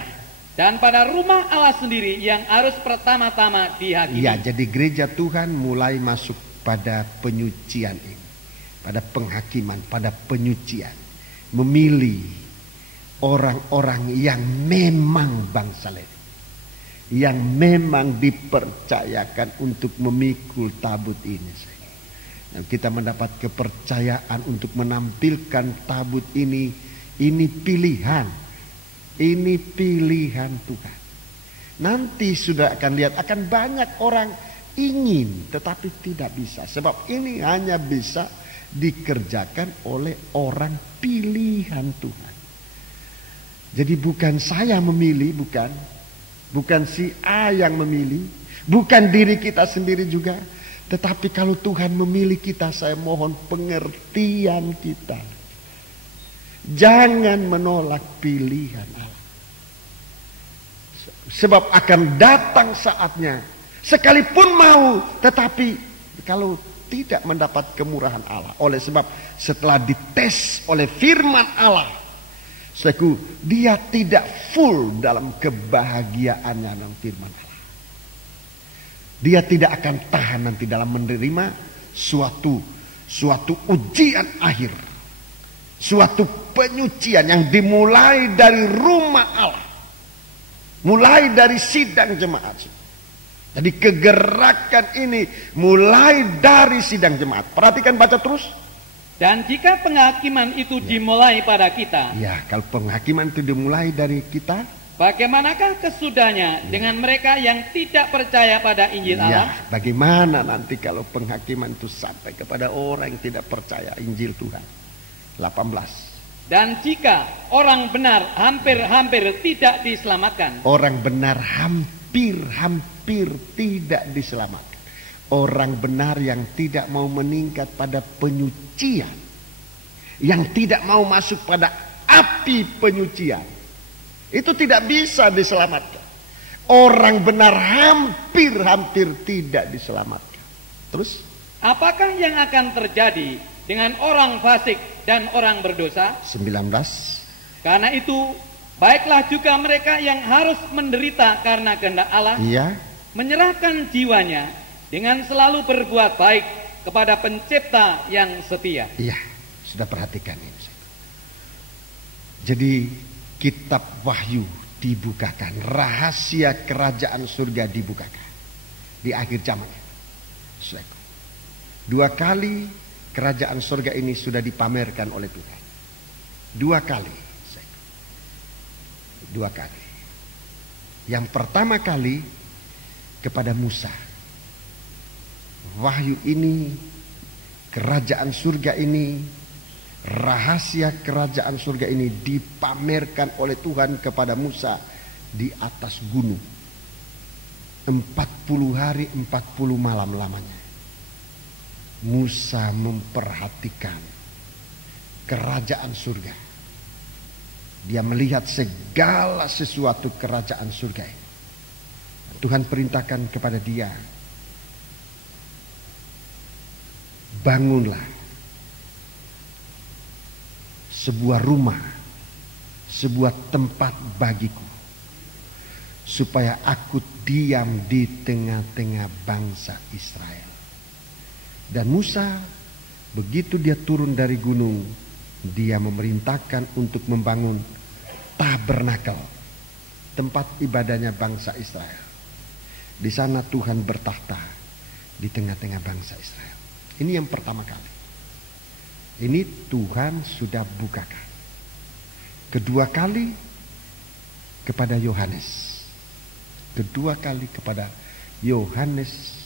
Dan pada rumah Allah sendiri yang harus pertama-tama dihakimi. Jadi gereja Tuhan mulai masuk pada penyucian ini, pada penghakiman, pada penyucian. Memilih orang-orang yang memang bangsa Lewi, yang memang dipercayakan untuk memikul tabut ini. Dan kita mendapat kepercayaan untuk menampilkan tabut ini. Ini pilihan Tuhan. Nanti sudah akan lihat, akan banyak orang ingin tetapi tidak bisa. Sebab ini hanya bisa dikerjakan oleh orang pilihan Tuhan. Jadi bukan saya memilih, bukan si A yang memilih, bukan diri kita sendiri juga. Tetapi kalau Tuhan memilih kita, saya mohon pengertian kita. Jangan menolak pilihan Allah. Sebab akan datang saatnya, sekalipun mau, tetapi kalau tidak mendapat kemurahan Allah. Oleh sebab setelah dites oleh firman Allah, dia tidak full dalam kebahagiaannya dalam firman Allah. Dia tidak akan tahan nanti dalam menerima suatu ujian akhir, suatu penyucian yang dimulai dari rumah Allah. Mulai dari sidang jemaat. Jadi kegerakan ini mulai dari sidang jemaat. Perhatikan, baca terus. Dan jika penghakiman itu dimulai pada kita, Ya, kalau penghakiman itu dimulai dari kita, bagaimanakah kesudahnya dengan mereka yang tidak percaya pada Injil Allah? ya, bagaimana nanti kalau penghakiman itu sampai kepada orang yang tidak percaya Injil Tuhan? 18. Dan jika orang benar hampir-hampir tidak diselamatkan, Orang benar hampir tidak diselamatkan. Orang benar yang tidak mau meningkat pada penyucian, yang tidak mau masuk pada api penyucian, itu tidak bisa diselamatkan. Orang benar hampir tidak diselamatkan. Terus, apakah yang akan terjadi dengan orang fasik dan orang berdosa? 19. Karena itu, baiklah juga mereka yang harus menderita karena kehendak Allah, Iya. menyerahkan jiwanya dengan selalu berbuat baik kepada pencipta yang setia. Iya, sudah perhatikan ini. Jadi kitab Wahyu dibukakan, rahasia kerajaan surga dibukakan di akhir zaman. 2 kali kerajaan surga ini sudah dipamerkan oleh Tuhan. 2 kali. 2 kali. Yang pertama kali kepada Musa. Wahyu ini, kerajaan surga ini, rahasia kerajaan surga ini dipamerkan oleh Tuhan kepada Musa di atas gunung. 40 hari 40 malam lamanya. Musa memperhatikan kerajaan surga. Dia melihat segala sesuatu kerajaan surga ini. Tuhan perintahkan kepada dia, bangunlah sebuah rumah, sebuah tempat bagiku, supaya aku diam di tengah-tengah bangsa Israel. Dan Musa, begitu dia turun dari gunung, dia memerintahkan untuk membangun tabernakel, tempat ibadahnya bangsa Israel. Di sana Tuhan bertahta di tengah-tengah bangsa Israel. Ini yang pertama kali. Ini Tuhan sudah bukakan. Kedua kali kepada Yohanes. Kedua kali kepada Yohanes,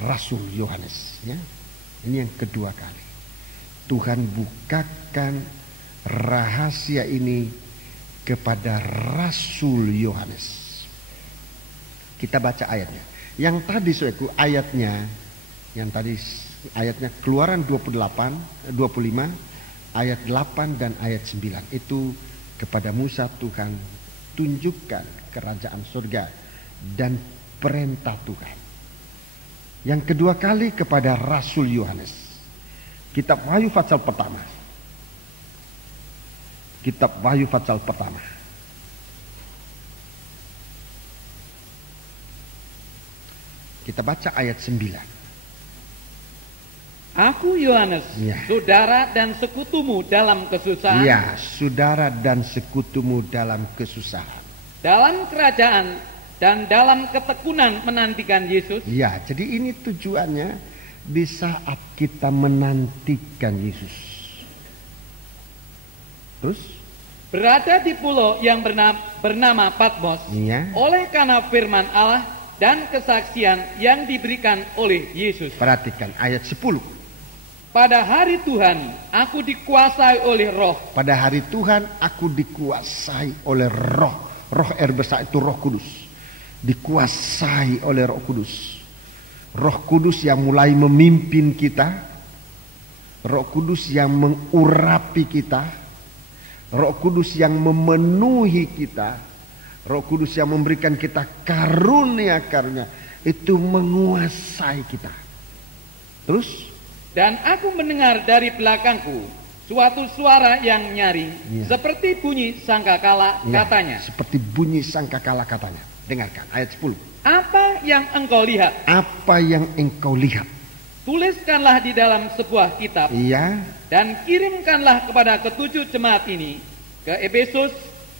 Rasul Yohanes. Ya. Ini yang kedua kali. Tuhan bukakan rahasia ini kepada Rasul Yohanes. Kita baca ayatnya. Yang tadi saudaraku ayatnya, yang tadi ayatnya Keluaran 25 ayat 8 dan ayat 9 itu kepada Musa Tuhan tunjukkan kerajaan surga dan perintah Tuhan. Yang kedua kali kepada Rasul Yohanes. Kitab Wahyu pasal pertama. Kitab Wahyu pasal pertama. Kita baca ayat 9. Aku Yohanes, Ya. saudara dan sekutumu dalam kesusahan, Ya, saudara dan sekutumu dalam kesusahan. dalam kerajaan dan dalam ketekunan menantikan Yesus. Ya, jadi ini tujuannya di saat kita menantikan Yesus. Terus? Berada di pulau yang bernama Patmos, Ya. oleh karena firman Allah dan kesaksian yang diberikan oleh Yesus. Perhatikan ayat 10. Pada hari Tuhan, aku dikuasai oleh roh. Pada hari Tuhan aku dikuasai oleh roh. Roh besar itu Roh Kudus. Dikuasai oleh Roh Kudus. Roh Kudus yang mulai memimpin kita. Roh Kudus yang mengurapi kita. Roh Kudus yang memenuhi kita. Roh Kudus yang memberikan kita karunia-karunia. Itu menguasai kita. Terus? Dan aku mendengar dari belakangku suatu suara yang nyaring, Ya. seperti bunyi sangkakala, Ya, katanya. seperti bunyi sangkakala katanya. Dengarkan ayat 10. Apa yang engkau lihat? Apa yang engkau lihat? Tuliskanlah di dalam sebuah kitab, Iya. dan kirimkanlah kepada ketujuh jemaat ini, ke Efesus,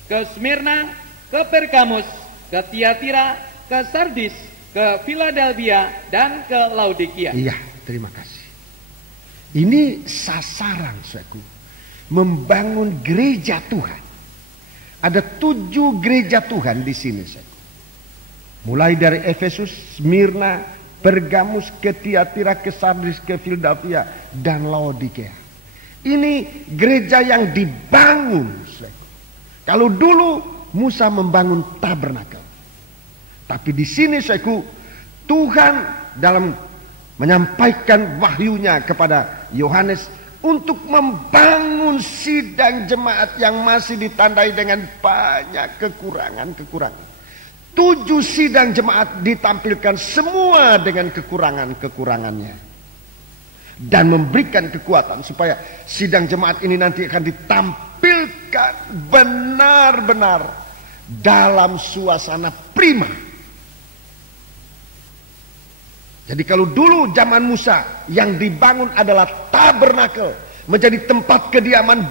ke Smyrna, ke Pergamus, ke Tiatira, ke Sardis, ke Philadelphia, dan ke Laodikia. Iya, terima kasih. Ini sasaran, saudaraku, membangun gereja Tuhan. Ada 7 gereja Tuhan di sini, saudaraku. Mulai dari Efesus, Smyrna, Pergamus, ke Tiatira, ke Sardis, ke Philadelphia, dan Laodikia. Ini gereja yang dibangun, saudaraku. Kalau dulu Musa membangun tabernakel, tapi di sini, saudaraku, Tuhan dalam menyampaikan wahyunya kepada Yohanes untuk membangun sidang jemaat yang masih ditandai dengan banyak kekurangan-kekurangan. 7 sidang jemaat ditampilkan semua dengan kekurangan-kekurangannya, dan memberikan kekuatan supaya sidang jemaat ini nanti akan ditampilkan benar-benar dalam suasana prima. Jadi kalau dulu zaman Musa yang dibangun adalah tabernakel, menjadi tempat kediaman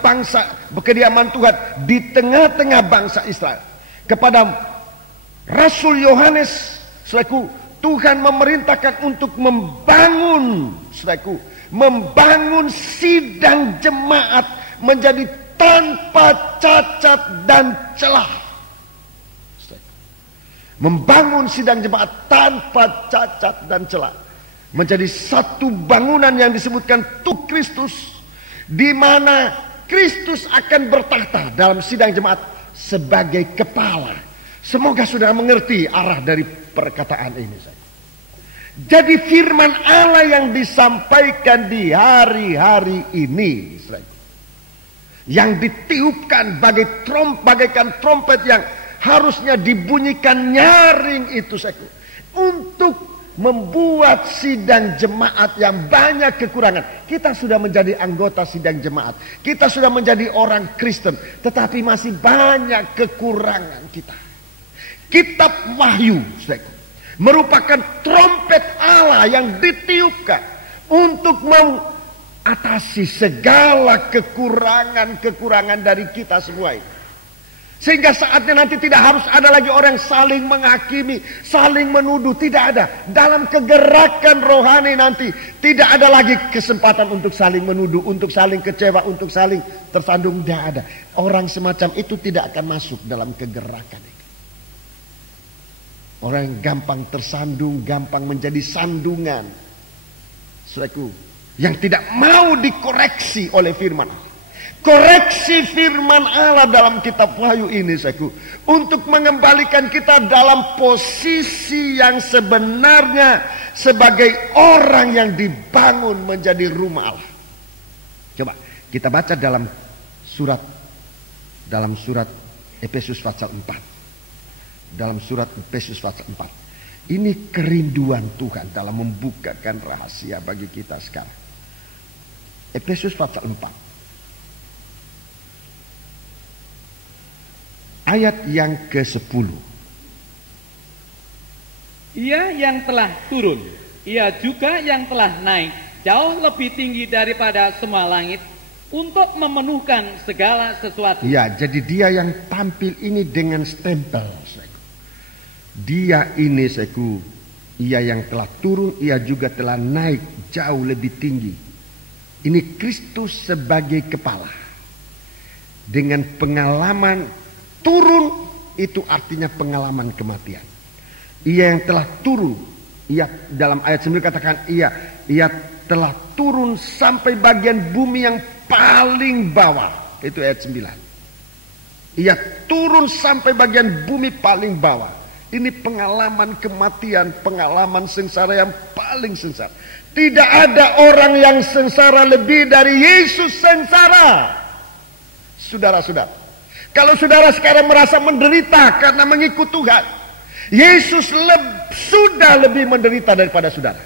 kediaman Tuhan di tengah-tengah bangsa Israel. Kepada Rasul Yohanes, saudaraku, Tuhan memerintahkan untuk membangun sidang jemaat menjadi tanpa cacat dan celah. Membangun sidang jemaat tanpa cacat dan celah menjadi satu bangunan yang disebutkan Tuhan Kristus, di mana Kristus akan bertahta dalam sidang jemaat sebagai kepala. Semoga saudara mengerti arah dari perkataan ini. Jadi firman Allah yang disampaikan di hari-hari ini, yang ditiupkan bagaikan trompet yang harusnya dibunyikan nyaring itu, untuk membuat sidang jemaat yang banyak kekurangan. Kita sudah menjadi anggota sidang jemaat, kita sudah menjadi orang Kristen, tetapi masih banyak kekurangan kita. Kitab Wahyu merupakan trompet Allah yang ditiupkan untuk mengatasi segala kekurangan-kekurangan dari kita semua ini. Sehingga saatnya nanti tidak harus ada lagi orang saling menghakimi, saling menuduh, tidak ada. Dalam kegerakan rohani nanti tidak ada lagi kesempatan untuk saling menuduh, untuk saling kecewa, untuk saling tersandung, tidak ada. Orang semacam itu tidak akan masuk dalam kegerakan ini. Orang yang gampang tersandung, gampang menjadi sandungan, saudaraku, yang tidak mau dikoreksi oleh firman Allah. Koreksi firman Allah dalam kitab Wahyu ini, saudaraku, untuk mengembalikan kita dalam posisi yang sebenarnya sebagai orang yang dibangun menjadi rumah Allah. Coba kita baca dalam surat Efesus pasal 4. Dalam surat Efesus pasal 4. Ini kerinduan Tuhan dalam membukakan rahasia bagi kita sekarang. Efesus pasal 4. Ayat yang ke-10. Ia yang telah turun, ia juga yang telah naik jauh lebih tinggi daripada semua langit, untuk memenuhkan segala sesuatu. Ya, jadi dia yang tampil ini dengan stempel. Dia ini, ia yang telah turun, ia juga telah naik jauh lebih tinggi. Ini Kristus sebagai kepala. Dengan pengalaman turun, itu artinya pengalaman kematian. Ia yang telah turun, ia dalam ayat 9 katakan ia telah turun sampai bagian bumi yang paling bawah. Itu ayat 9. Ia turun sampai bagian bumi paling bawah. Ini pengalaman kematian, pengalaman sengsara yang paling sengsara. Tidak ada orang yang sengsara lebih dari Yesus sengsara. Saudara-saudara, kalau saudara sekarang merasa menderita karena mengikut Tuhan, Yesus sudah lebih menderita daripada saudara.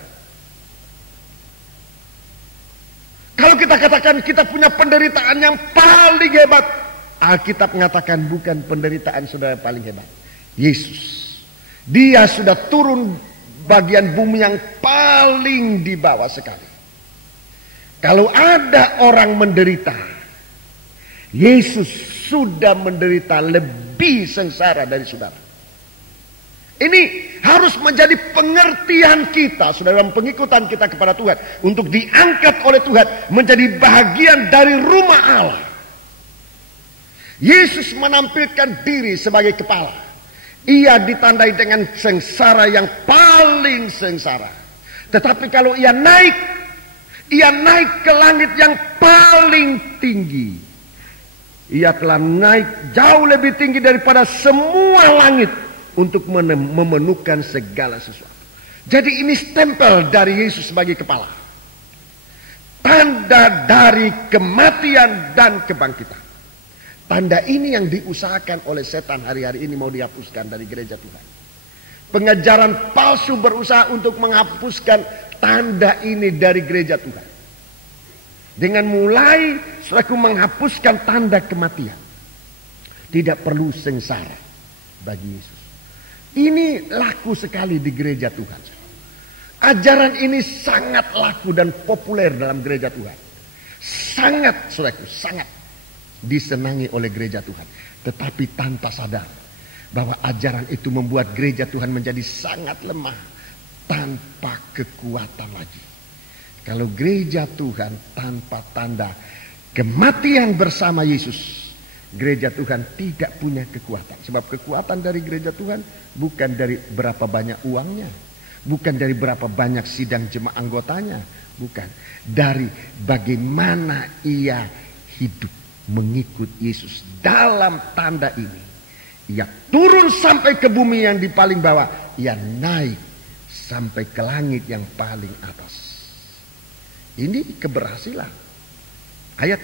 Kalau kita katakan kita punya penderitaan yang paling hebat, Alkitab mengatakan bukan penderitaan saudara yang paling hebat, Yesus. Dia sudah turun bagian bumi yang paling di bawah sekali. Kalau ada orang menderita, Yesus sudah menderita lebih sengsara dari saudara. Ini harus menjadi pengertian kita, saudara, dalam pengikutan kita kepada Tuhan, untuk diangkat oleh Tuhan menjadi bagian dari rumah Allah. Yesus menampilkan diri sebagai kepala. Ia ditandai dengan sengsara yang paling sengsara. Tetapi kalau ia naik ke langit yang paling tinggi. Ia telah naik jauh lebih tinggi daripada semua langit untuk memenuhkan segala sesuatu. Jadi ini stempel dari Yesus sebagai kepala. Tanda dari kematian dan kebangkitan. Tanda ini yang diusahakan oleh setan hari-hari ini mau dihapuskan dari gereja Tuhan. Pengajaran palsu berusaha untuk menghapuskan tanda ini dari gereja Tuhan. Dengan mulai selaku menghapuskan tanda kematian. Tidak perlu sengsara bagi Yesus. Ini laku sekali di gereja Tuhan. Ajaran ini sangat laku dan populer dalam gereja Tuhan. Sangat, saudaraku, sangat disenangi oleh gereja Tuhan. Tetapi tanpa sadar bahwa ajaran itu membuat gereja Tuhan menjadi sangat lemah tanpa kekuatan lagi. Kalau gereja Tuhan tanpa tanda kematian bersama Yesus, gereja Tuhan tidak punya kekuatan. Sebab kekuatan dari gereja Tuhan bukan dari berapa banyak uangnya, bukan dari berapa banyak sidang jemaah anggotanya, bukan. Dari bagaimana ia hidup mengikut Yesus. Dalam tanda ini ia turun sampai ke bumi yang di paling bawah, ia naik sampai ke langit yang paling atas. Ini keberhasilan. Ayat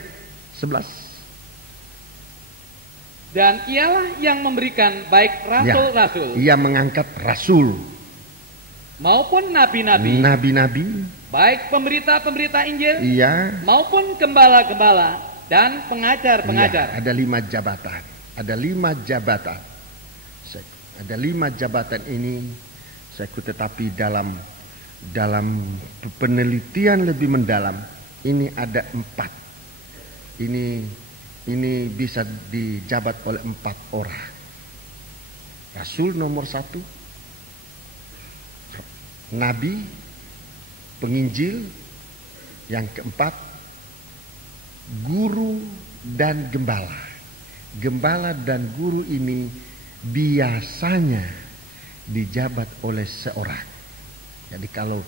11. Dan ialah yang memberikan baik rasul-rasul, ia mengangkat rasul maupun nabi-nabi, baik pemberita-pemberita Injil, maupun gembala-gembala dan pengajar-pengajar. Ada 5 jabatan. Ada 5 jabatan. Ada 5 jabatan ini, tetapi dalam penelitian lebih mendalam ini ada 4. Ini bisa dijabat oleh 4 orang. Rasul nomor 1, nabi, penginjil, yang keempat guru dan gembala. Gembala dan guru ini biasanya dijabat oleh seorang. Jadi kalau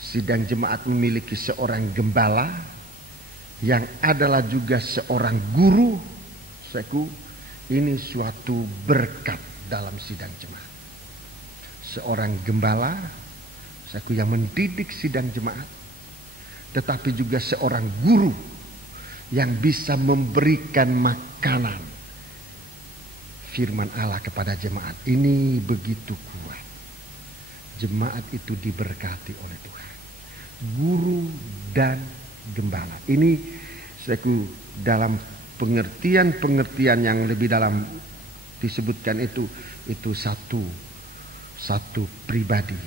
sidang jemaat memiliki seorang gembala yang adalah juga seorang guru, ini suatu berkat dalam sidang jemaat. Seorang gembala, yang mendidik sidang jemaat, tetapi juga seorang guru yang bisa memberikan makanan firman Allah kepada jemaat. Ini begitu kuat. Jemaat itu diberkati oleh Tuhan. Guru dan gembala. Ini dalam pengertian yang lebih dalam disebutkan itu satu pribadi.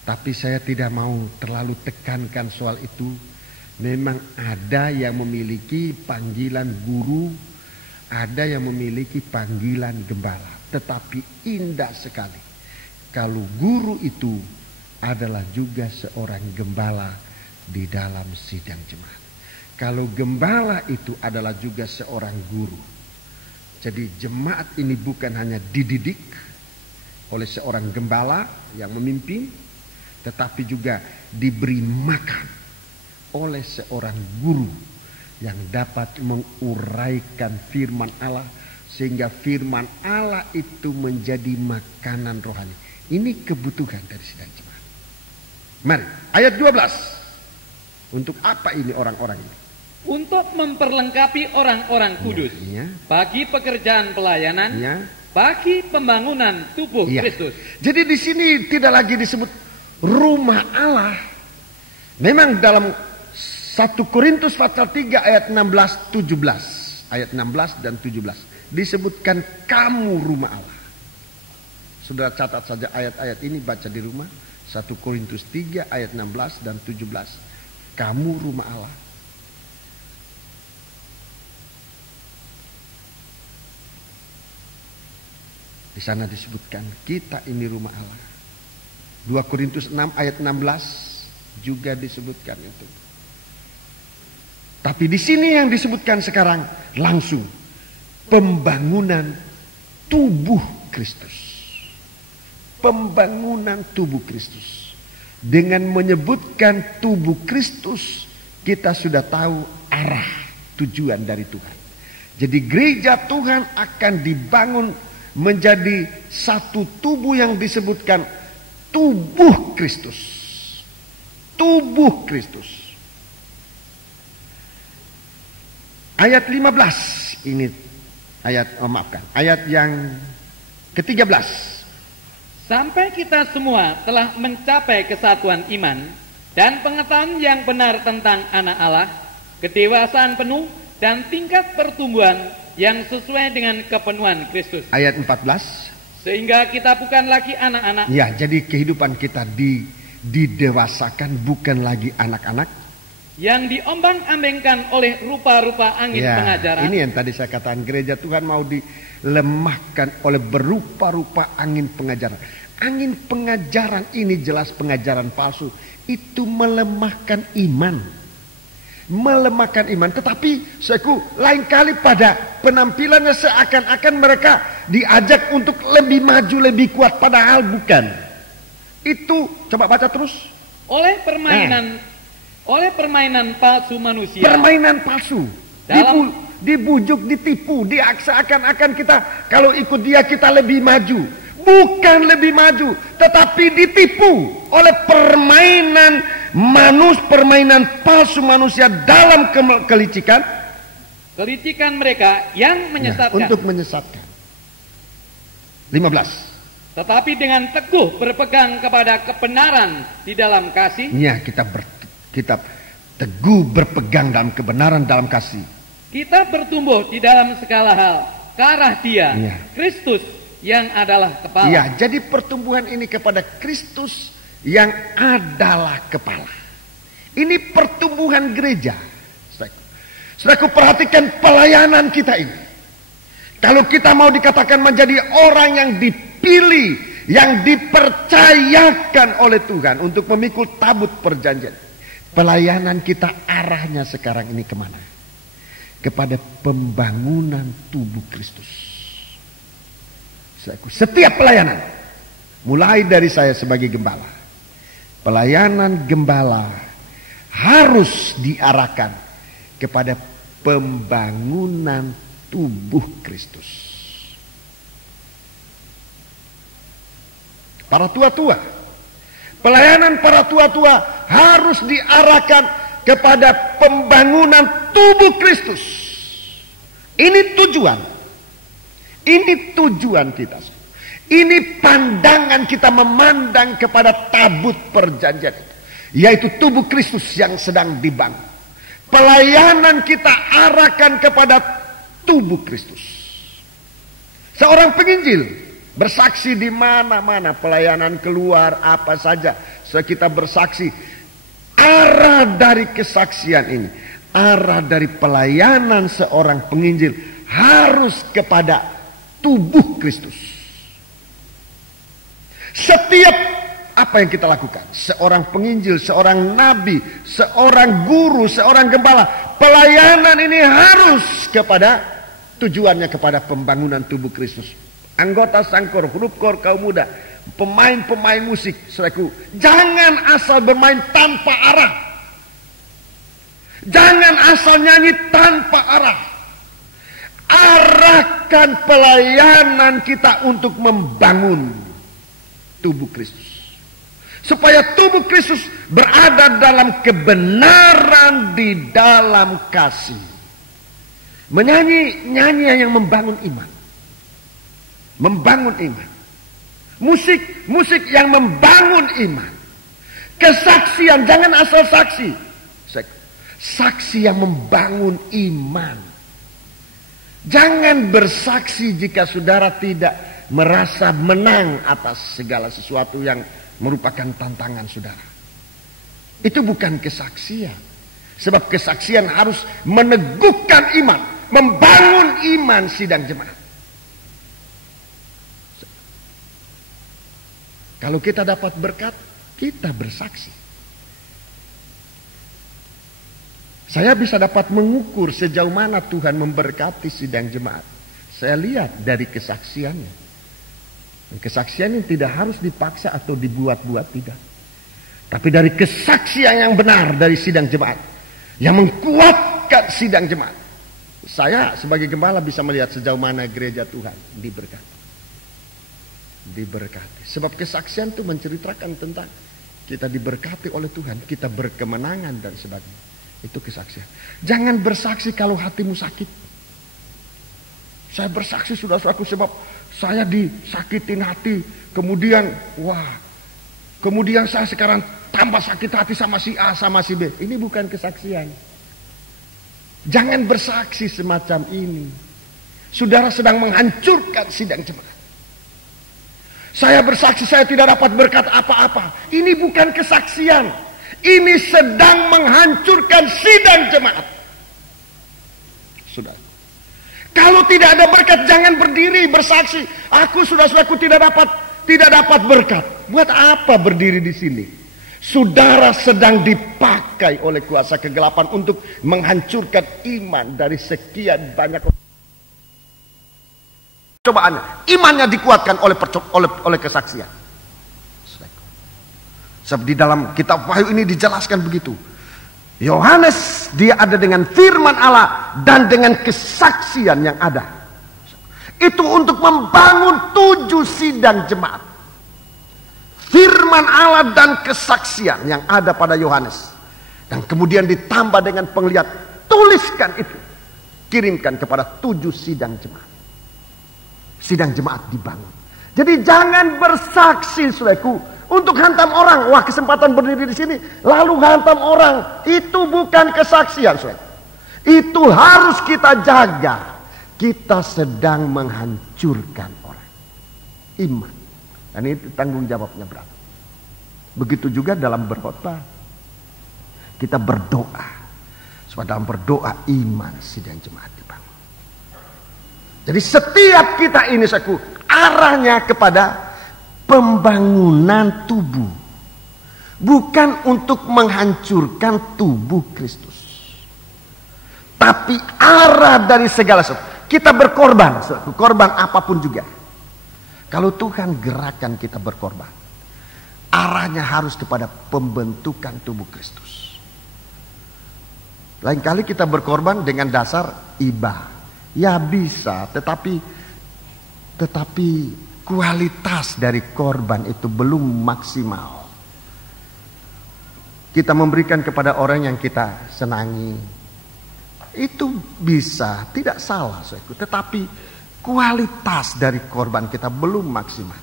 Tapi saya tidak mau terlalu tekankan soal itu. Memang ada yang memiliki panggilan guru, ada yang memiliki panggilan gembala. Tetapi indah sekali kalau guru itu adalah juga seorang gembala di dalam sidang jemaat. Kalau gembala itu adalah juga seorang guru. Jadi jemaat ini bukan hanya dididik oleh seorang gembala yang memimpin, tetapi juga diberi makan oleh seorang guru yang dapat menguraikan firman Allah, sehingga firman Allah itu menjadi makanan rohani. Ini kebutuhan dari sidang jemaat. Mari, ayat 12. Untuk apa ini orang-orang ini? Untuk memperlengkapi orang-orang kudus bagi pekerjaan pelayanan, bagi pembangunan tubuh Kristus. Jadi di sini tidak lagi disebut rumah Allah. Memang dalam 1 Korintus pasal 3 ayat 16-17. Ayat 16 dan 17. Disebutkan kamu rumah Allah. Sudah catat saja ayat-ayat ini, baca di rumah. 1 Korintus 3 ayat 16 dan 17. Kamu rumah Allah. Di sana disebutkan kita ini rumah Allah. 2 Korintus 6 ayat 16 juga disebutkan itu. Tapi di sini yang disebutkan sekarang langsung pembangunan tubuh Kristus. Pembangunan tubuh Kristus. Dengan menyebutkan tubuh Kristus, kita sudah tahu arah tujuan dari Tuhan. Jadi gereja Tuhan akan dibangun menjadi satu tubuh yang disebutkan tubuh Kristus. Tubuh Kristus. Ayat 15 ini ayat yang ke-13. Sampai kita semua telah mencapai kesatuan iman dan pengetahuan yang benar tentang anak Allah, kedewasaan penuh dan tingkat pertumbuhan yang sesuai dengan kepenuhan Kristus. Ayat 14. Sehingga kita bukan lagi anak-anak. Ya, jadi kehidupan kita didewasakan, bukan lagi anak-anak. Yang diombang-ambingkan oleh rupa-rupa angin pengajaran. Ini yang tadi saya katakan, gereja Tuhan mau dilemahkan oleh berupa-rupa angin pengajaran. Angin pengajaran ini jelas pengajaran palsu. Itu melemahkan iman. Melemahkan iman. Tetapi lain kali pada penampilannya seakan-akan mereka diajak untuk lebih maju, lebih kuat. Padahal bukan. Itu coba baca terus. Oleh permainan palsu manusia. Permainan palsu. Dibujuk, ditipu, seakan-akan kita kalau ikut dia kita lebih maju. Bukan lebih maju, tetapi ditipu oleh permainan palsu manusia dalam kelicikan. Kelicikan mereka yang menyesatkan. Untuk menyesatkan. 15. Tetapi dengan teguh berpegang kepada kebenaran di dalam kasih. Ya, kita teguh berpegang dalam kebenaran dalam kasih. Kita bertumbuh di dalam segala hal ke arah Dia, Kristus yang adalah kepala. Ya, jadi pertumbuhan ini kepada Kristus yang adalah kepala. Ini pertumbuhan gereja. Saudaraku, perhatikan pelayanan kita ini. Kalau kita mau dikatakan menjadi orang yang dipilih, yang dipercayakan oleh Tuhan untuk memikul tabut perjanjian, pelayanan kita arahnya sekarang ini kemana? Kepada pembangunan tubuh Kristus. Setiap pelayanan, mulai dari saya sebagai gembala, pelayanan gembala harus diarahkan kepada pembangunan tubuh Kristus. Para tua-tua, pelayanan para tua-tua harus diarahkan kepada pembangunan tubuh Kristus. Ini tujuan. Ini tujuan kita. Ini pandangan kita memandang kepada tabut perjanjian, yaitu tubuh Kristus yang sedang dibangun. Pelayanan kita arahkan kepada tubuh Kristus. Seorang penginjil bersaksi di mana-mana, pelayanan keluar apa saja, kita bersaksi. Arah dari kesaksian ini, arah dari pelayanan seorang penginjil harus kepada tubuh Kristus. Setiap apa yang kita lakukan, seorang penginjil, seorang nabi, seorang guru, seorang gembala, pelayanan ini harus kepada tujuannya kepada pembangunan tubuh Kristus. Anggota Sangkor, Huruf Kor, kaum muda, pemain-pemain musik, saudaraku, jangan asal bermain tanpa arah. Jangan asal nyanyi tanpa arah. Arahkan pelayanan kita untuk membangun tubuh Kristus, supaya tubuh Kristus berada dalam kebenaran, di dalam kasih. Menyanyi nyanyian yang membangun iman, membangun iman. Musik yang membangun iman. Kesaksian, jangan asal saksi. Saksi yang membangun iman. Jangan bersaksi jika saudara tidak merasa menang atas segala sesuatu yang merupakan tantangan saudara. Itu bukan kesaksian. Sebab kesaksian harus meneguhkan iman, membangun iman sidang jemaat. Kalau kita dapat berkat, kita bersaksi. Saya bisa dapat mengukur sejauh mana Tuhan memberkati sidang jemaat. Saya lihat dari kesaksiannya. Dan kesaksian yang tidak harus dipaksa atau dibuat-buat, tidak. Tapi dari kesaksian yang benar dari sidang jemaat, yang mengkuatkan sidang jemaat. Saya sebagai gembala bisa melihat sejauh mana gereja Tuhan diberkati. Diberkati. Sebab kesaksian itu menceritakan tentang kita diberkati oleh Tuhan, kita berkemenangan dan sebagainya. Itu kesaksian. Jangan bersaksi kalau hatimu sakit. Saya bersaksi saudara-saudaraku sebab saya disakitin hati. Kemudian saya sekarang tambah sakit hati sama si A, sama si B. Ini bukan kesaksian. Jangan bersaksi semacam ini. Saudara sedang menghancurkan sidang jemaat. Saya bersaksi saya tidak dapat berkat apa-apa. Ini bukan kesaksian. Ini sedang menghancurkan sidang jemaat. Saudara. Kalau tidak ada berkat, jangan berdiri bersaksi. Aku saudara-saudaraku tidak dapat berkat. Buat apa berdiri di sini? Saudara sedang dipakai oleh kuasa kegelapan untuk menghancurkan iman dari sekian banyak cobaan. Imannya dikuatkan oleh kesaksian. Sebab di dalam kitab Wahyu ini dijelaskan begitu. Yohanes dia ada dengan firman Allah dan dengan kesaksian yang ada. Itu untuk membangun 7 sidang jemaat. Firman Allah dan kesaksian yang ada pada Yohanes. Dan kemudian ditambah dengan penglihat. Tuliskan itu. Kirimkan kepada 7 sidang jemaat. Sidang jemaat dibangun. Jadi jangan bersaksi saudaraku untuk hantam orang. Wah, kesempatan berdiri di sini lalu hantam orang. Itu bukan kesaksian saudara. Itu harus kita jaga. Kita sedang menghancurkan orang. Iman. Dan itu tanggung jawabnya berat. Begitu juga dalam berkhotbah. Kita berdoa. Sebab dalam berdoa iman sidang jemaat dibangun. Jadi setiap kita ini saku arahnya kepada pembangunan tubuh. Bukan untuk menghancurkan tubuh Kristus. Tapi arah dari segala sesuatu. Kita berkorban. Korban apapun juga. Kalau Tuhan gerakan kita berkorban, arahnya harus kepada pembentukan tubuh Kristus. Lain kali kita berkorban dengan dasar iba. Ya bisa, tetapi kualitas dari korban itu belum maksimal. Kita memberikan kepada orang yang kita senangi. Itu bisa, tidak salah. Tetapi kualitas dari korban kita belum maksimal.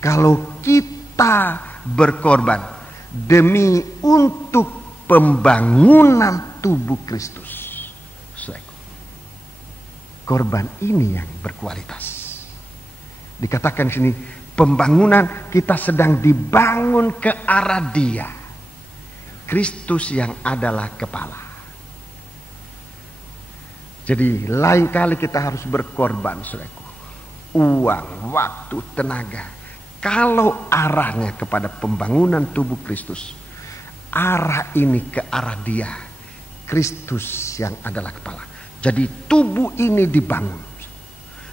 Kalau kita berkorban demi untuk pembangunan tubuh Kristus, korban ini yang berkualitas. Dikatakan di sini pembangunan kita sedang dibangun ke arah Dia, Kristus yang adalah kepala. Jadi lain kali kita harus berkorban saudaraku. Uang, waktu, tenaga. Kalau arahnya kepada pembangunan tubuh Kristus, arah ini ke arah Dia, Kristus yang adalah kepala. Jadi tubuh ini dibangun.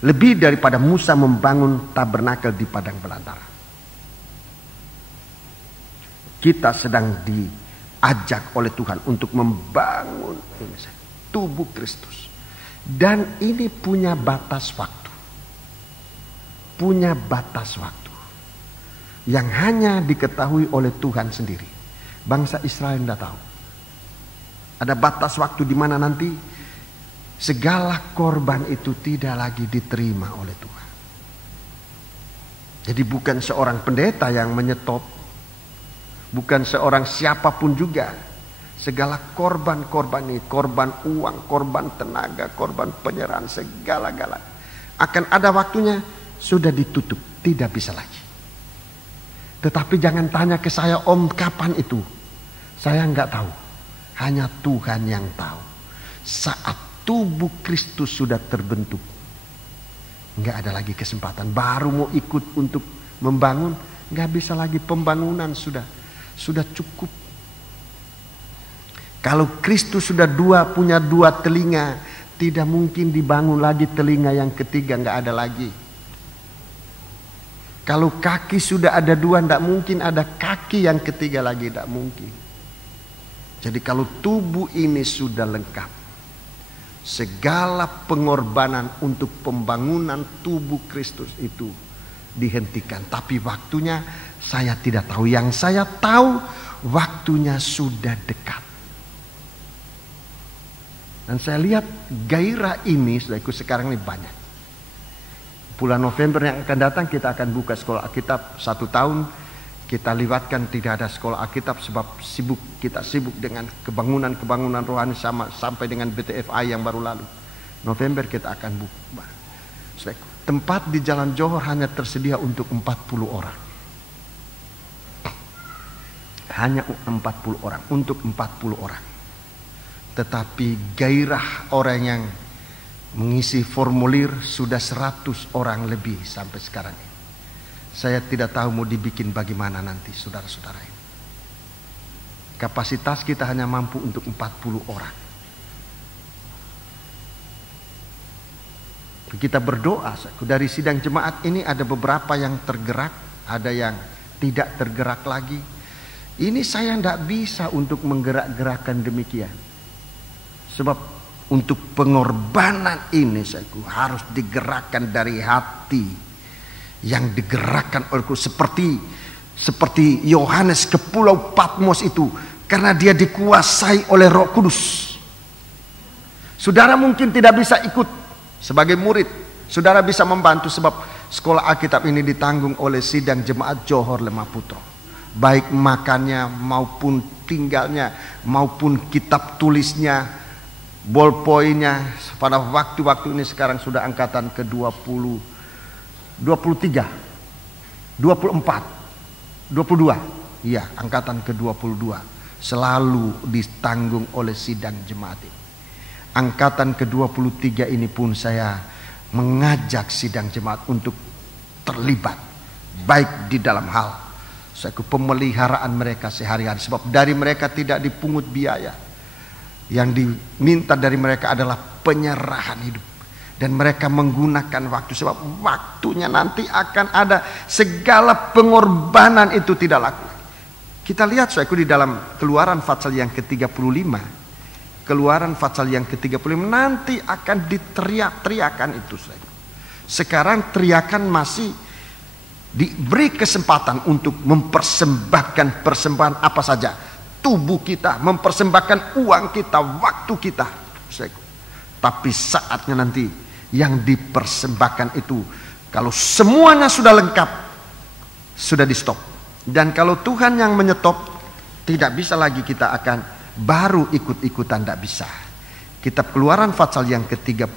Lebih daripada Musa membangun tabernakel di padang belantara. Kita sedang diajak oleh Tuhan untuk membangun tubuh Kristus. Dan ini punya batas waktu. Punya batas waktu. Yang hanya diketahui oleh Tuhan sendiri. Bangsa Israel tidak tahu. Ada batas waktu di mana nanti segala korban itu tidak lagi diterima oleh Tuhan. Jadi bukan seorang pendeta yang menyetop. Bukan seorang siapapun juga. Segala korban-korban ini, korban uang, korban tenaga, korban penyerahan, segala-gala. Akan ada waktunya sudah ditutup, tidak bisa lagi. Tetapi jangan tanya ke saya, Om, kapan itu? Saya enggak tahu. Hanya Tuhan yang tahu. Saat tubuh Kristus sudah terbentuk, enggak ada lagi kesempatan. Baru mau ikut untuk membangun, Nggak bisa lagi, pembangunan sudah cukup. Kalau Kristus sudah punya dua telinga, tidak mungkin dibangun lagi telinga yang ketiga, nggak ada lagi. Kalau kaki sudah ada dua, nggak mungkin ada kaki yang ketiga lagi, nggak mungkin. Jadi kalau tubuh ini sudah lengkap, segala pengorbanan untuk pembangunan tubuh Kristus itu dihentikan. Tapi waktunya saya tidak tahu. Yang saya tahu waktunya sudah dekat. Dan saya lihat gairah ini, saudaraku, sekarang ini banyak. Bulan November yang akan datang kita akan buka sekolah Alkitab 1 tahun. Kita lewatkan tidak ada sekolah Alkitab sebab kita sibuk dengan kebangunan rohani sampai dengan BTFI yang baru lalu. November kita akan buka. Tempat di Jalan Johor hanya tersedia untuk 40 orang. Hanya 40 orang, untuk 40 orang. Tetapi gairah orang yang mengisi formulir sudah 100 orang lebih sampai sekarang ini. Saya tidak tahu mau dibikin bagaimana nanti, saudara-saudara ini. Kapasitas kita hanya mampu untuk 40 orang. Kita berdoa, dari sidang jemaat ini ada beberapa yang tergerak, ada yang tidak tergerak lagi. Ini saya tidak bisa untuk menggerak-gerakkan demikian. Sebab untuk pengorbanan ini harus digerakkan dari hati. Yang digerakkan olehku seperti Yohanes ke Pulau Patmos itu, karena dia dikuasai oleh Roh Kudus. Saudara mungkin tidak bisa ikut sebagai murid, saudara bisa membantu sebab sekolah Alkitab ini ditanggung oleh sidang jemaat Johor Lemahputro. Baik makannya maupun tinggalnya maupun kitab tulisnya, ballpointnya. Pada waktu-waktu ini sekarang sudah angkatan ke-20, 23, 24, 22. Iya, angkatan ke-22 selalu ditanggung oleh sidang jemaat ini. Angkatan ke-23 ini pun saya mengajak sidang jemaat untuk terlibat baik di dalam hal pemeliharaan mereka sehari-hari, sebab dari mereka tidak dipungut biaya. Yang diminta dari mereka adalah penyerahan hidup. Dan mereka menggunakan waktu, sebab waktunya nanti akan ada segala pengorbanan itu tidak laku. Kita lihat saudaraku di dalam Keluaran pasal yang ke-35. Keluaran pasal yang ke-35 nanti akan diteriak-teriakan itu saudaraku. Sekarang teriakan masih diberi kesempatan untuk mempersembahkan persembahan apa saja. Tubuh kita, mempersembahkan uang kita, waktu kita saudaraku. Tapi saatnya nanti yang dipersembahkan itu, kalau semuanya sudah lengkap, sudah di stop. Dan kalau Tuhan yang menyetop, tidak bisa lagi kita akan baru ikut-ikutan, tidak bisa. Kitab Keluaran pasal yang ke-35.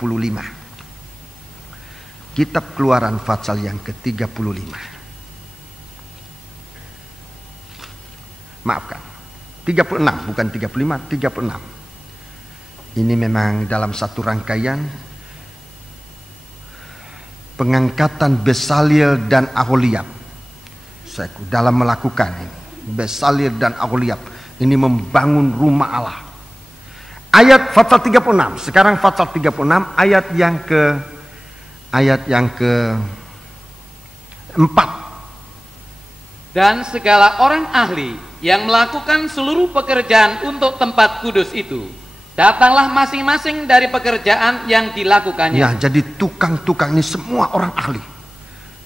Kitab Keluaran pasal yang ke-35. Maafkan, 36 bukan 35, 36. Ini memang dalam satu rangkaian pengangkatan Besaleel dan Aholiab. Dalam melakukan ini, Besaleel dan Aholiab ini membangun rumah Allah. Ayat pasal 36. Sekarang pasal 36 ayat yang ke-4. Dan segala orang ahli yang melakukan seluruh pekerjaan untuk tempat kudus itu, datanglah masing-masing dari pekerjaan yang dilakukannya. Ya, jadi tukang-tukang ini semua orang ahli.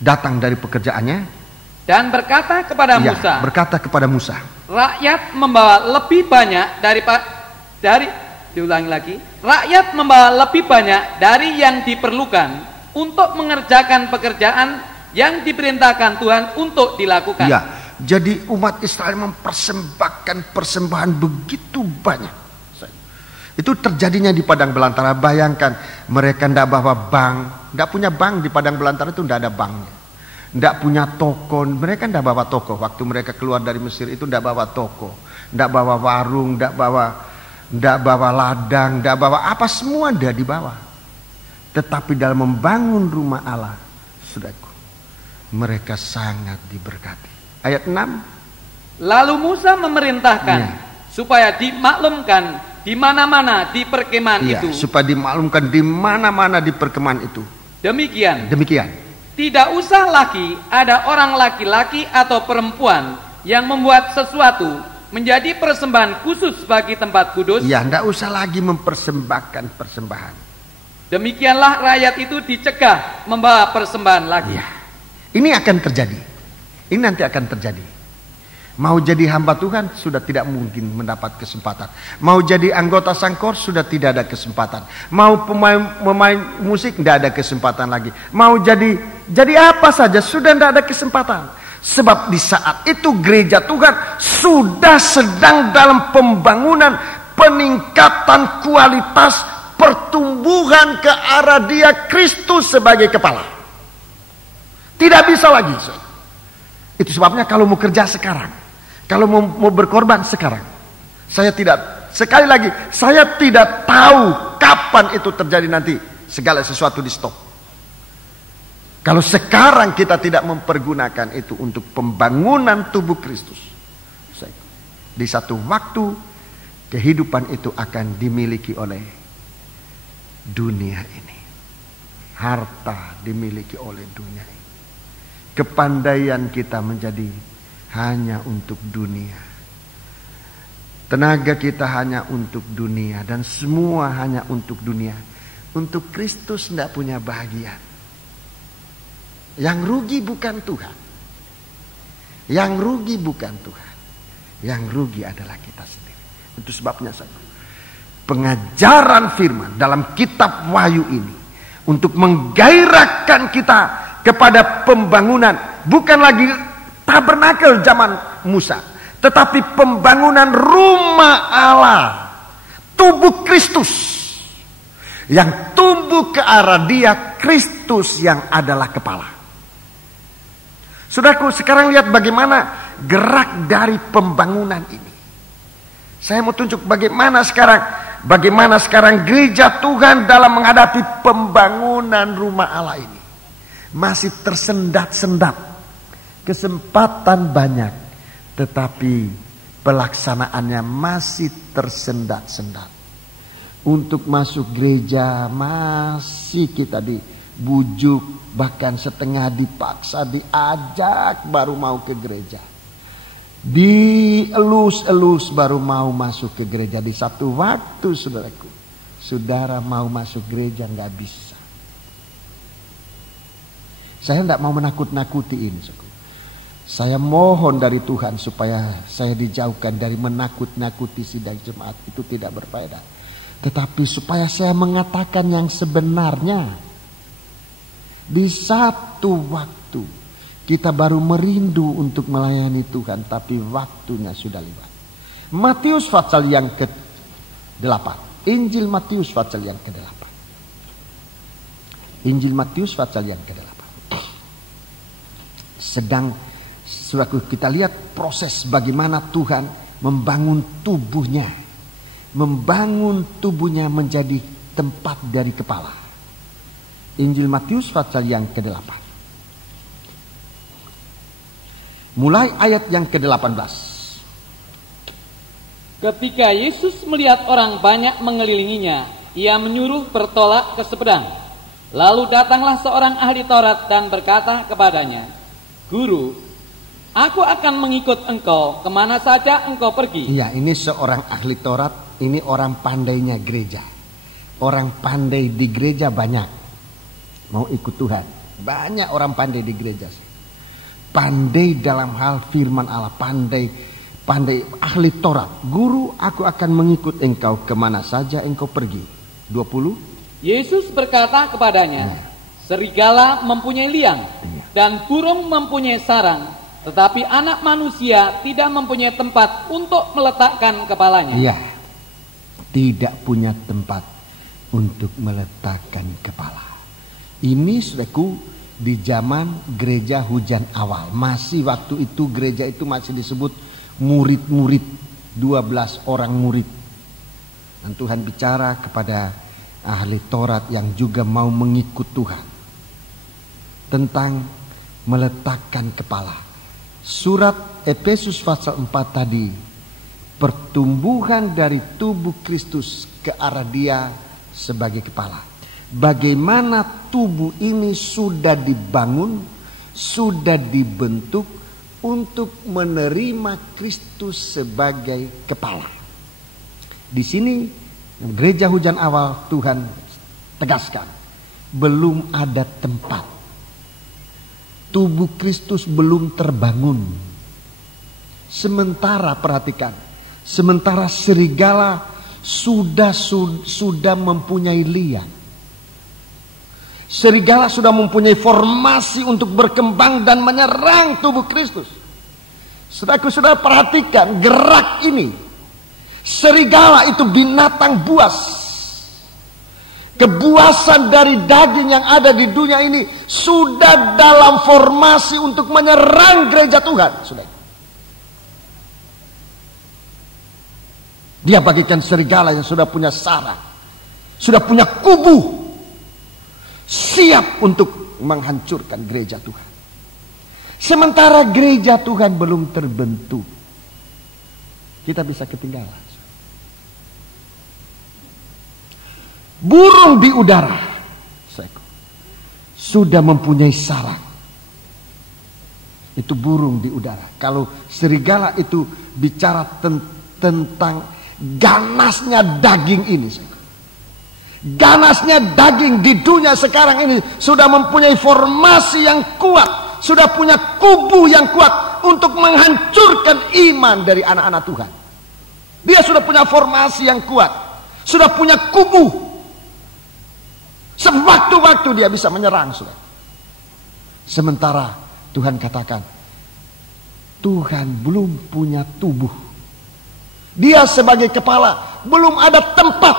Datang dari pekerjaannya. Dan berkata kepada Musa. Berkata kepada Musa. Rakyat membawa lebih banyak diulangi lagi. Rakyat membawa lebih banyak dari yang diperlukan untuk mengerjakan pekerjaan yang diperintahkan Tuhan untuk dilakukan. Ya, jadi umat Israel mempersembahkan persembahan begitu banyak. Itu terjadinya di Padang Belantara. Bayangkan mereka tidak bawa bank, tidak punya bank di Padang Belantara itu, tidak ada banknya. Tidak punya toko, mereka tidak bawa toko. Waktu mereka keluar dari Mesir itu tidak bawa toko, tidak bawa warung, tidak bawa ladang, tidak bawa apa, semua tidak dibawa. Tetapi dalam membangun rumah Allah, saudaraku, mereka sangat diberkati. Ayat 6. Lalu Musa memerintahkan supaya dimaklumkan di mana-mana di perkemahan itu. Supaya dimaklumkan di mana-mana di perkemahan itu. Demikian. Tidak usah lagi ada orang laki-laki atau perempuan yang membuat sesuatu menjadi persembahan khusus bagi tempat kudus. Tidak usah lagi mempersembahkan persembahan. Demikianlah rakyat itu dicegah membawa persembahan lagi. Ini akan terjadi. Ini nanti akan terjadi. Mau jadi hamba Tuhan sudah tidak mungkin mendapat kesempatan. Mau jadi anggota sangkor sudah tidak ada kesempatan. Mau pemain musik tidak ada kesempatan lagi. Mau jadi apa saja sudah tidak ada kesempatan. Sebab di saat itu gereja Tuhan sudah sedang dalam pembangunan, peningkatan kualitas, pertumbuhan ke arah Dia Kristus sebagai kepala. Tidak bisa lagi. Itu sebabnya kalau mau kerja sekarang, kalau mau berkorban sekarang, saya tidak tahu kapan itu terjadi nanti. Segala sesuatu di stop. Kalau sekarang kita tidak mempergunakan itu untuk pembangunan tubuh Kristus, di satu waktu kehidupan itu akan dimiliki oleh dunia ini. Harta dimiliki oleh dunia ini. Kepandaian kita menjadi hanya untuk dunia. Tenaga kita hanya untuk dunia. Dan semua hanya untuk dunia. Untuk Kristus tidak punya bahagian. Yang rugi bukan Tuhan. Yang rugi bukan Tuhan. Yang rugi adalah kita sendiri. Itu sebabnya pengajaran firman dalam kitab Wahyu ini untuk menggairahkan kita kepada pembangunan, bukan lagi tabernakel zaman Musa, tetapi pembangunan rumah Allah, tubuh Kristus yang tumbuh ke arah Dia Kristus yang adalah kepala. Saudaraku, sekarang lihat bagaimana gerak dari pembangunan ini. Saya mau tunjuk bagaimana sekarang gereja Tuhan dalam menghadapi pembangunan rumah Allah ini. Masih tersendat-sendat. Kesempatan banyak, tetapi pelaksanaannya masih tersendat-sendat. Untuk masuk gereja masih kita dibujuk, bahkan setengah dipaksa, diajak baru mau ke gereja. Dielus-elus baru mau masuk ke gereja. Di satu waktu saudaraku, saudara mau masuk gereja nggak bisa. Saya tidak mau menakut-nakutiin. Saya mohon dari Tuhan supaya saya dijauhkan dari menakut-nakuti sidang jemaat. Itu tidak berfaedah. Tetapi supaya saya mengatakan yang sebenarnya. Di satu waktu kita baru merindu untuk melayani Tuhan, tapi waktunya sudah lewat. Matius pasal yang ke-8. Injil Matius pasal yang ke-8. Injil Matius pasal yang ke-8. Sedang kita lihat proses bagaimana Tuhan membangun tubuhnya. Membangun tubuhnya menjadi tempat dari kepala. Injil Matius pasal yang ke-8. Mulai ayat yang ke-18. Ketika Yesus melihat orang banyak mengelilinginya, Ia menyuruh bertolak ke seberang. Lalu datanglah seorang ahli Taurat dan berkata kepadanya, Guru, aku akan mengikut engkau kemana saja engkau pergi. Iya, ini seorang ahli Taurat, ini orang pandainya gereja. Orang pandai di gereja banyak. Mau ikut Tuhan. Banyak orang pandai di gereja. Pandai dalam hal firman Allah. Pandai ahli Taurat. Guru, aku akan mengikut engkau kemana saja engkau pergi. 20. Yesus berkata kepadanya, serigala mempunyai liang dan burung mempunyai sarang, tetapi anak manusia tidak mempunyai tempat untuk meletakkan kepalanya. Iya, tidak punya tempat untuk meletakkan kepala. Ini saudaraku di zaman gereja hujan awal. Masih waktu itu gereja itu masih disebut murid-murid, 12 orang murid. Dan Tuhan bicara kepada ahli Taurat yang juga mau mengikut Tuhan tentang meletakkan kepala. Surat Efesus pasal 4 tadi, pertumbuhan dari tubuh Kristus ke arah Dia sebagai kepala. Bagaimana tubuh ini sudah dibangun, sudah dibentuk untuk menerima Kristus sebagai kepala. Di sini gereja hujan awal Tuhan tegaskan, belum ada tempat. Tubuh Kristus belum terbangun. Sementara perhatikan, sementara serigala sudah mempunyai liang. Serigala sudah mempunyai formasi untuk berkembang dan menyerang tubuh Kristus. Saudara-saudara perhatikan gerak ini. Serigala itu binatang buas. Kebuasan dari daging yang ada di dunia ini sudah dalam formasi untuk menyerang gereja Tuhan. Dia bagikan serigala yang sudah punya sarang, sudah punya kubu, siap untuk menghancurkan gereja Tuhan. Sementara gereja Tuhan belum terbentuk, kita bisa ketinggalan. Burung di udara sudah mempunyai sarang. Itu burung di udara. Kalau serigala itu bicara tentang ganasnya daging ini. Ganasnya daging di dunia sekarang ini sudah mempunyai formasi yang kuat, sudah punya kubu yang kuat untuk menghancurkan iman dari anak-anak Tuhan. Dia sudah punya formasi yang kuat, sudah punya kubu. Sewaktu-waktu dia bisa menyerang. Sementara Tuhan katakan, Tuhan belum punya tubuh. Dia sebagai kepala belum ada tempat.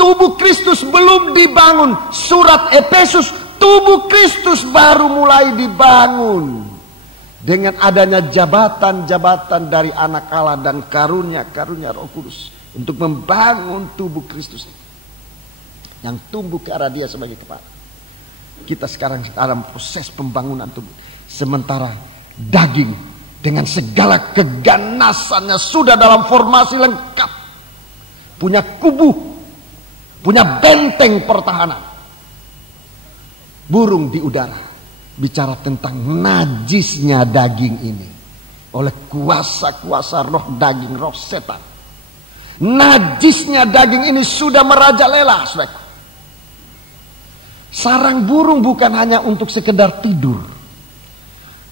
Tubuh Kristus belum dibangun. Surat Efesus, tubuh Kristus baru mulai dibangun. Dengan adanya jabatan-jabatan dari anak Allah dan karunia-karunia Roh Kudus untuk membangun tubuh Kristus yang tumbuh ke arah Dia sebagai kepala. Kita sekarang dalam proses pembangunan tubuh. Sementara daging dengan segala keganasannya sudah dalam formasi lengkap, punya kubu, punya benteng pertahanan. Burung di udara bicara tentang najisnya daging ini oleh kuasa-kuasa roh daging, roh setan. Najisnya daging ini sudah merajalela, saudara. Sarang burung bukan hanya untuk sekedar tidur.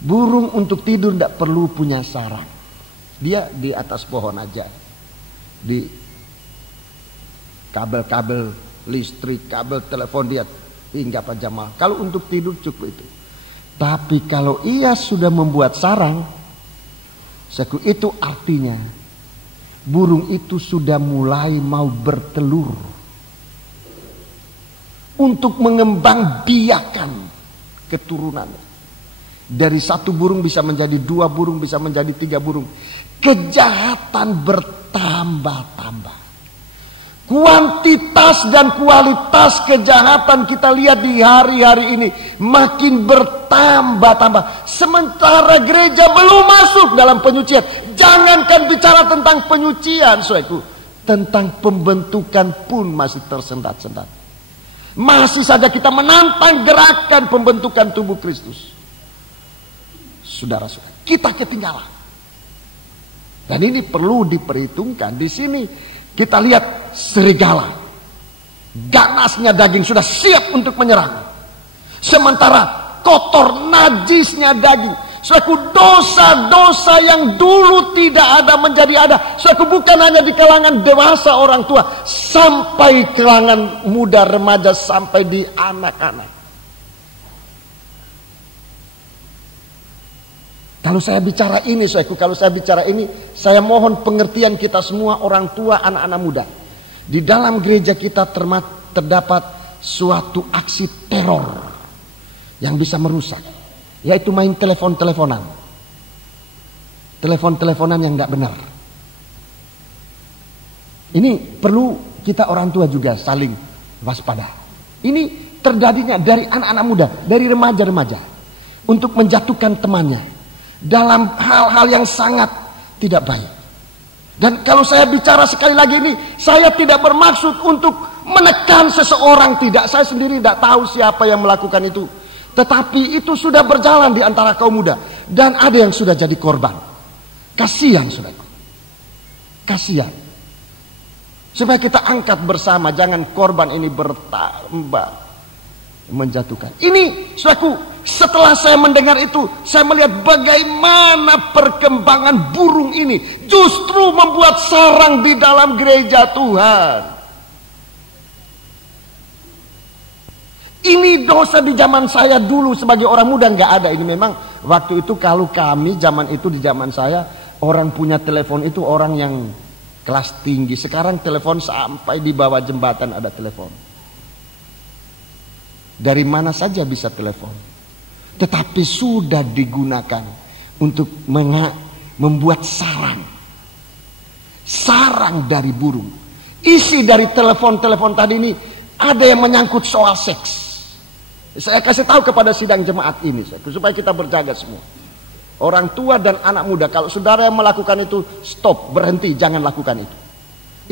Burung untuk tidur tidak perlu punya sarang. Dia di atas pohon aja. Di kabel-kabel listrik, kabel telepon dia hingga pajama. Kalau untuk tidur cukup itu. Tapi kalau ia sudah membuat sarang, itu artinya burung itu sudah mulai mau bertelur. Untuk mengembang biakan keturunannya. Dari satu burung bisa menjadi 2 burung, bisa menjadi 3 burung. Kejahatan bertambah-tambah. Kuantitas dan kualitas kejahatan kita lihat di hari-hari ini makin bertambah-tambah. Sementara gereja belum masuk dalam penyucian. Jangankan bicara tentang penyucian, saudaraku. Tentang pembentukan pun masih tersendat-sendat. Masih saja kita menantang gerakan pembentukan tubuh Kristus. Saudara-saudara, kita ketinggalan. Dan ini perlu diperhitungkan. Di sini kita lihat serigala. Ganasnya daging sudah siap untuk menyerang. Sementara kotor najisnya daging. Suatu dosa-dosa yang dulu tidak ada menjadi ada. Suatu bukan hanya di kalangan dewasa orang tua, sampai kalangan muda remaja, sampai di anak-anak. Kalau saya bicara ini, saya mohon pengertian kita semua orang tua, anak-anak muda. Di dalam gereja kita terdapat suatu aksi teror yang bisa merusak. Yaitu main telepon-teleponan. Telepon-teleponan yang tidak benar. Ini perlu kita orang tua juga saling waspada. Ini terjadinya dari anak-anak muda, dari remaja-remaja. Untuk menjatuhkan temannya. dalam hal-hal yang sangat tidak baik. Dan kalau saya bicara sekali lagi ini, saya tidak bermaksud untuk menekan seseorang, tidak. Saya sendiri tidak tahu siapa yang melakukan itu. Tetapi itu sudah berjalan di antara kaum muda. Dan ada yang sudah jadi korban. Kasihan, saudaraku. Kasihan. Supaya kita angkat bersama, jangan korban ini bertambah menjatuhkan. Ini, saudaraku, setelah saya mendengar itu, saya melihat bagaimana perkembangan burung ini justru membuat sarang di dalam gereja Tuhan. Ini dosa di zaman saya dulu sebagai orang muda nggak ada. Ini memang waktu itu kalau kami zaman itu, di zaman saya, orang punya telepon itu orang yang kelas tinggi. Sekarang telepon sampai di bawah jembatan ada telepon. Dari mana saja bisa telepon. Tetapi sudah digunakan untuk membuat sarang. Sarang dari burung. Isi dari telepon-telepon tadi ini ada yang menyangkut soal seks. Saya kasih tahu kepada sidang jemaat ini supaya kita berjaga semua. Orang tua dan anak muda, kalau saudara yang melakukan itu, stop, berhenti, jangan lakukan itu.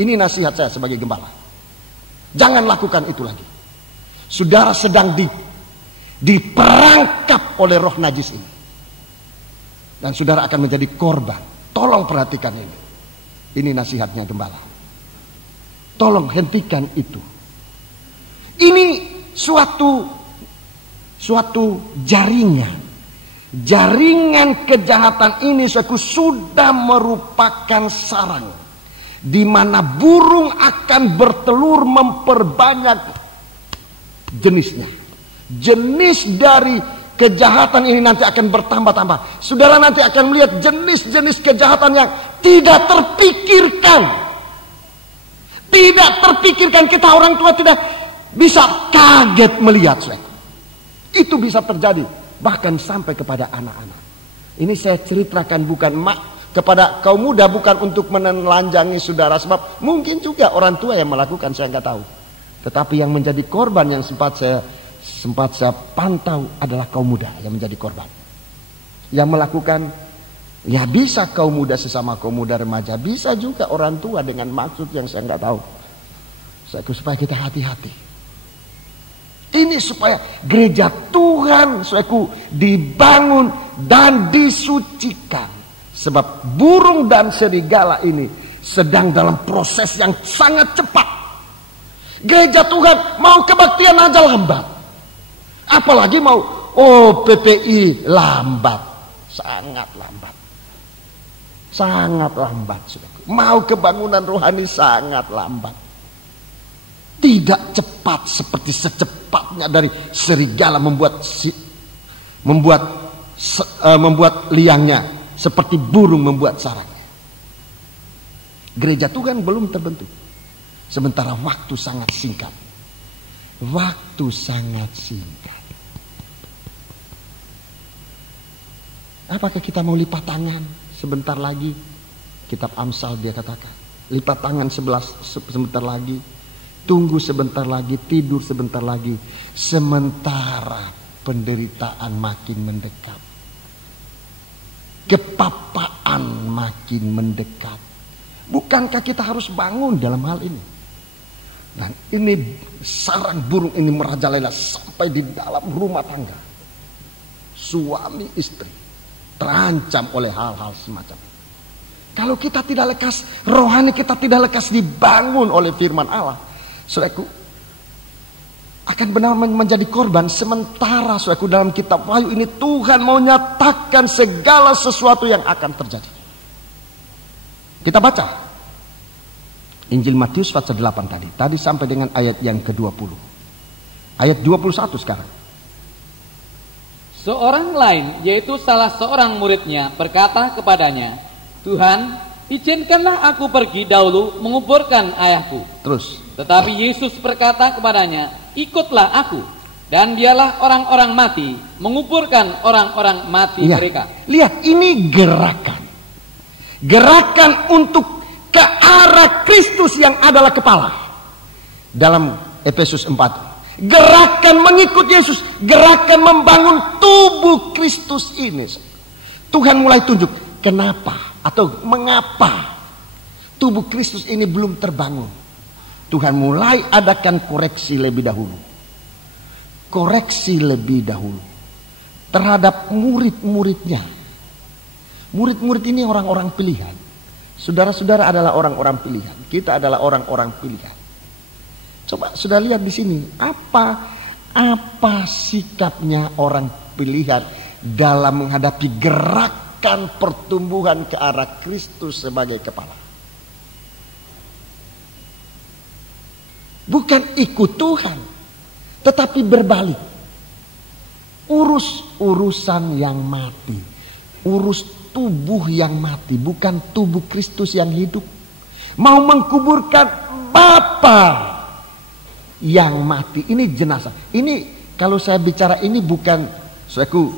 Ini nasihat saya sebagai gembala. Jangan lakukan itu lagi. Saudara sedang diperangkap oleh roh najis ini. Dan saudara akan menjadi korban. Tolong perhatikan ini. Ini nasihatnya gembala. Tolong hentikan itu. Ini suatu jaringan. Jaringan kejahatan ini sudah merupakan sarang di mana burung akan bertelur memperbanyak jenisnya. Jenis dari kejahatan ini nanti akan bertambah-tambah. Saudara nanti akan melihat jenis-jenis kejahatan yang tidak terpikirkan. Tidak terpikirkan, kita orang tua tidak bisa kaget melihat. Itu bisa terjadi bahkan sampai kepada anak-anak. Ini saya ceritakan bukan kepada kaum muda, bukan untuk menelanjangi saudara, sebab mungkin juga orang tua yang melakukan, saya nggak tahu. Tetapi yang menjadi korban yang sempat saya pantau adalah kaum muda yang menjadi korban. Yang melakukan, ya bisa kaum muda sesama kaum muda remaja, bisa juga orang tua dengan maksud yang saya nggak tahu. Supaya kita hati-hati. Ini supaya gereja Tuhan dibangun dan disucikan. Sebab burung dan serigala ini sedang dalam proses yang sangat cepat. Gereja Tuhan mau kebaktian aja lambat. Apalagi mau PPI lambat. Sangat lambat. Sangat lambat. Mau kebangunan rohani sangat lambat. Tidak cepat seperti secepatnya dari serigala membuat liangnya, seperti burung membuat sarangnya. Gereja Tuhan belum terbentuk. Sementara waktu sangat singkat. Waktu sangat singkat. Apakah kita mau lipat tangan sebentar lagi? Kitab Amsal dia katakan, lipat tangan sebentar lagi. Tunggu sebentar lagi, tidur sebentar lagi. Sementara penderitaan makin mendekat. Kepapaan makin mendekat. Bukankah kita harus bangun dalam hal ini? Dan ini sarang burung ini merajalela sampai di dalam rumah tangga. Suami istri terancam oleh hal-hal semacam ini. Kalau kita tidak lekas, rohani kita tidak lekas dibangun oleh firman Allah, saudaraku, akan benar menjadi korban. Sementara saudaraku, dalam kitab Wahyu ini Tuhan mau nyatakan segala sesuatu yang akan terjadi. Kita baca Injil Matius pasal 8 tadi sampai dengan ayat yang ke-20. Ayat 21 sekarang. Seorang lain, yaitu salah seorang muridnya, berkata kepadanya, Tuhan, izinkanlah aku pergi dahulu menguburkan ayahku. Terus. Tetapi Yesus berkata kepadanya, ikutlah aku. Dan dialah orang-orang mati menguburkan orang-orang mati mereka. Lihat, ini gerakan. Gerakan untuk ke arah Kristus yang adalah kepala. Dalam Efesus 4. Gerakan mengikut Yesus. Gerakan membangun tubuh Kristus ini. Tuhan mulai tunjuk kenapa atau mengapa tubuh Kristus ini belum terbangun. Tuhan mulai adakan koreksi lebih dahulu. Koreksi lebih dahulu terhadap murid-muridnya. Murid-murid ini orang-orang pilihan. Saudara-saudara adalah orang-orang pilihan. Kita adalah orang-orang pilihan. Coba sudah lihat di sini apa sikapnya orang pilihan dalam menghadapi gerakan pertumbuhan ke arah Kristus sebagai kepala. Bukan ikut Tuhan, tetapi berbalik. Urus urusan yang mati. Urus tubuh yang mati, bukan tubuh Kristus yang hidup. Mau mengkuburkan Bapa yang mati. Ini jenazah. Ini kalau saya bicara ini bukan suatu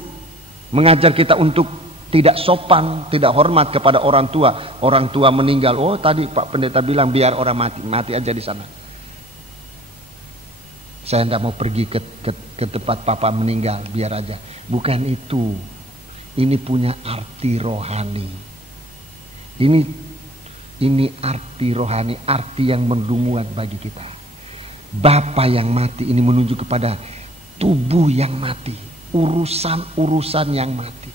mengajar kita untuk tidak sopan, tidak hormat kepada orang tua. Orang tua meninggal. Oh, tadi Pak Pendeta bilang biar orang mati aja di sana. Saya tidak mau pergi ke tempat Papa meninggal, biar aja. Bukan itu. Ini punya arti rohani. Ini arti rohani, arti yang menlumuat bagi kita. Bapa yang mati ini menunjuk kepada tubuh yang mati, urusan-urusan yang mati.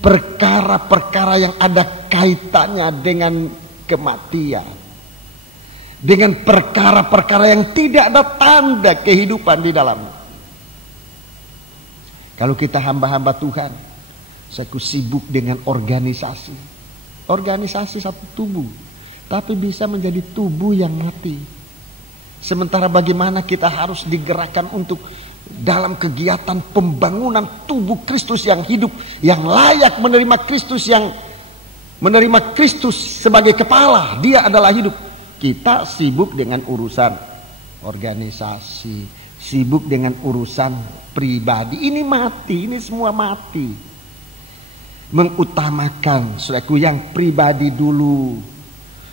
Perkara-perkara yang ada kaitannya dengan kematian. Dengan perkara-perkara yang tidak ada tanda kehidupan di dalamnya. Kalau kita hamba-hamba Tuhan, saya sibuk dengan organisasi. Organisasi satu tubuh, tapi bisa menjadi tubuh yang mati. Sementara bagaimana kita harus digerakkan untuk dalam kegiatan pembangunan tubuh Kristus yang hidup, yang layak menerima Kristus sebagai kepala. Dia adalah hidup. Kita sibuk dengan urusan organisasi, sibuk dengan urusan pribadi. Ini mati, ini semua mati. Mengutamakan saudaraku yang pribadi dulu.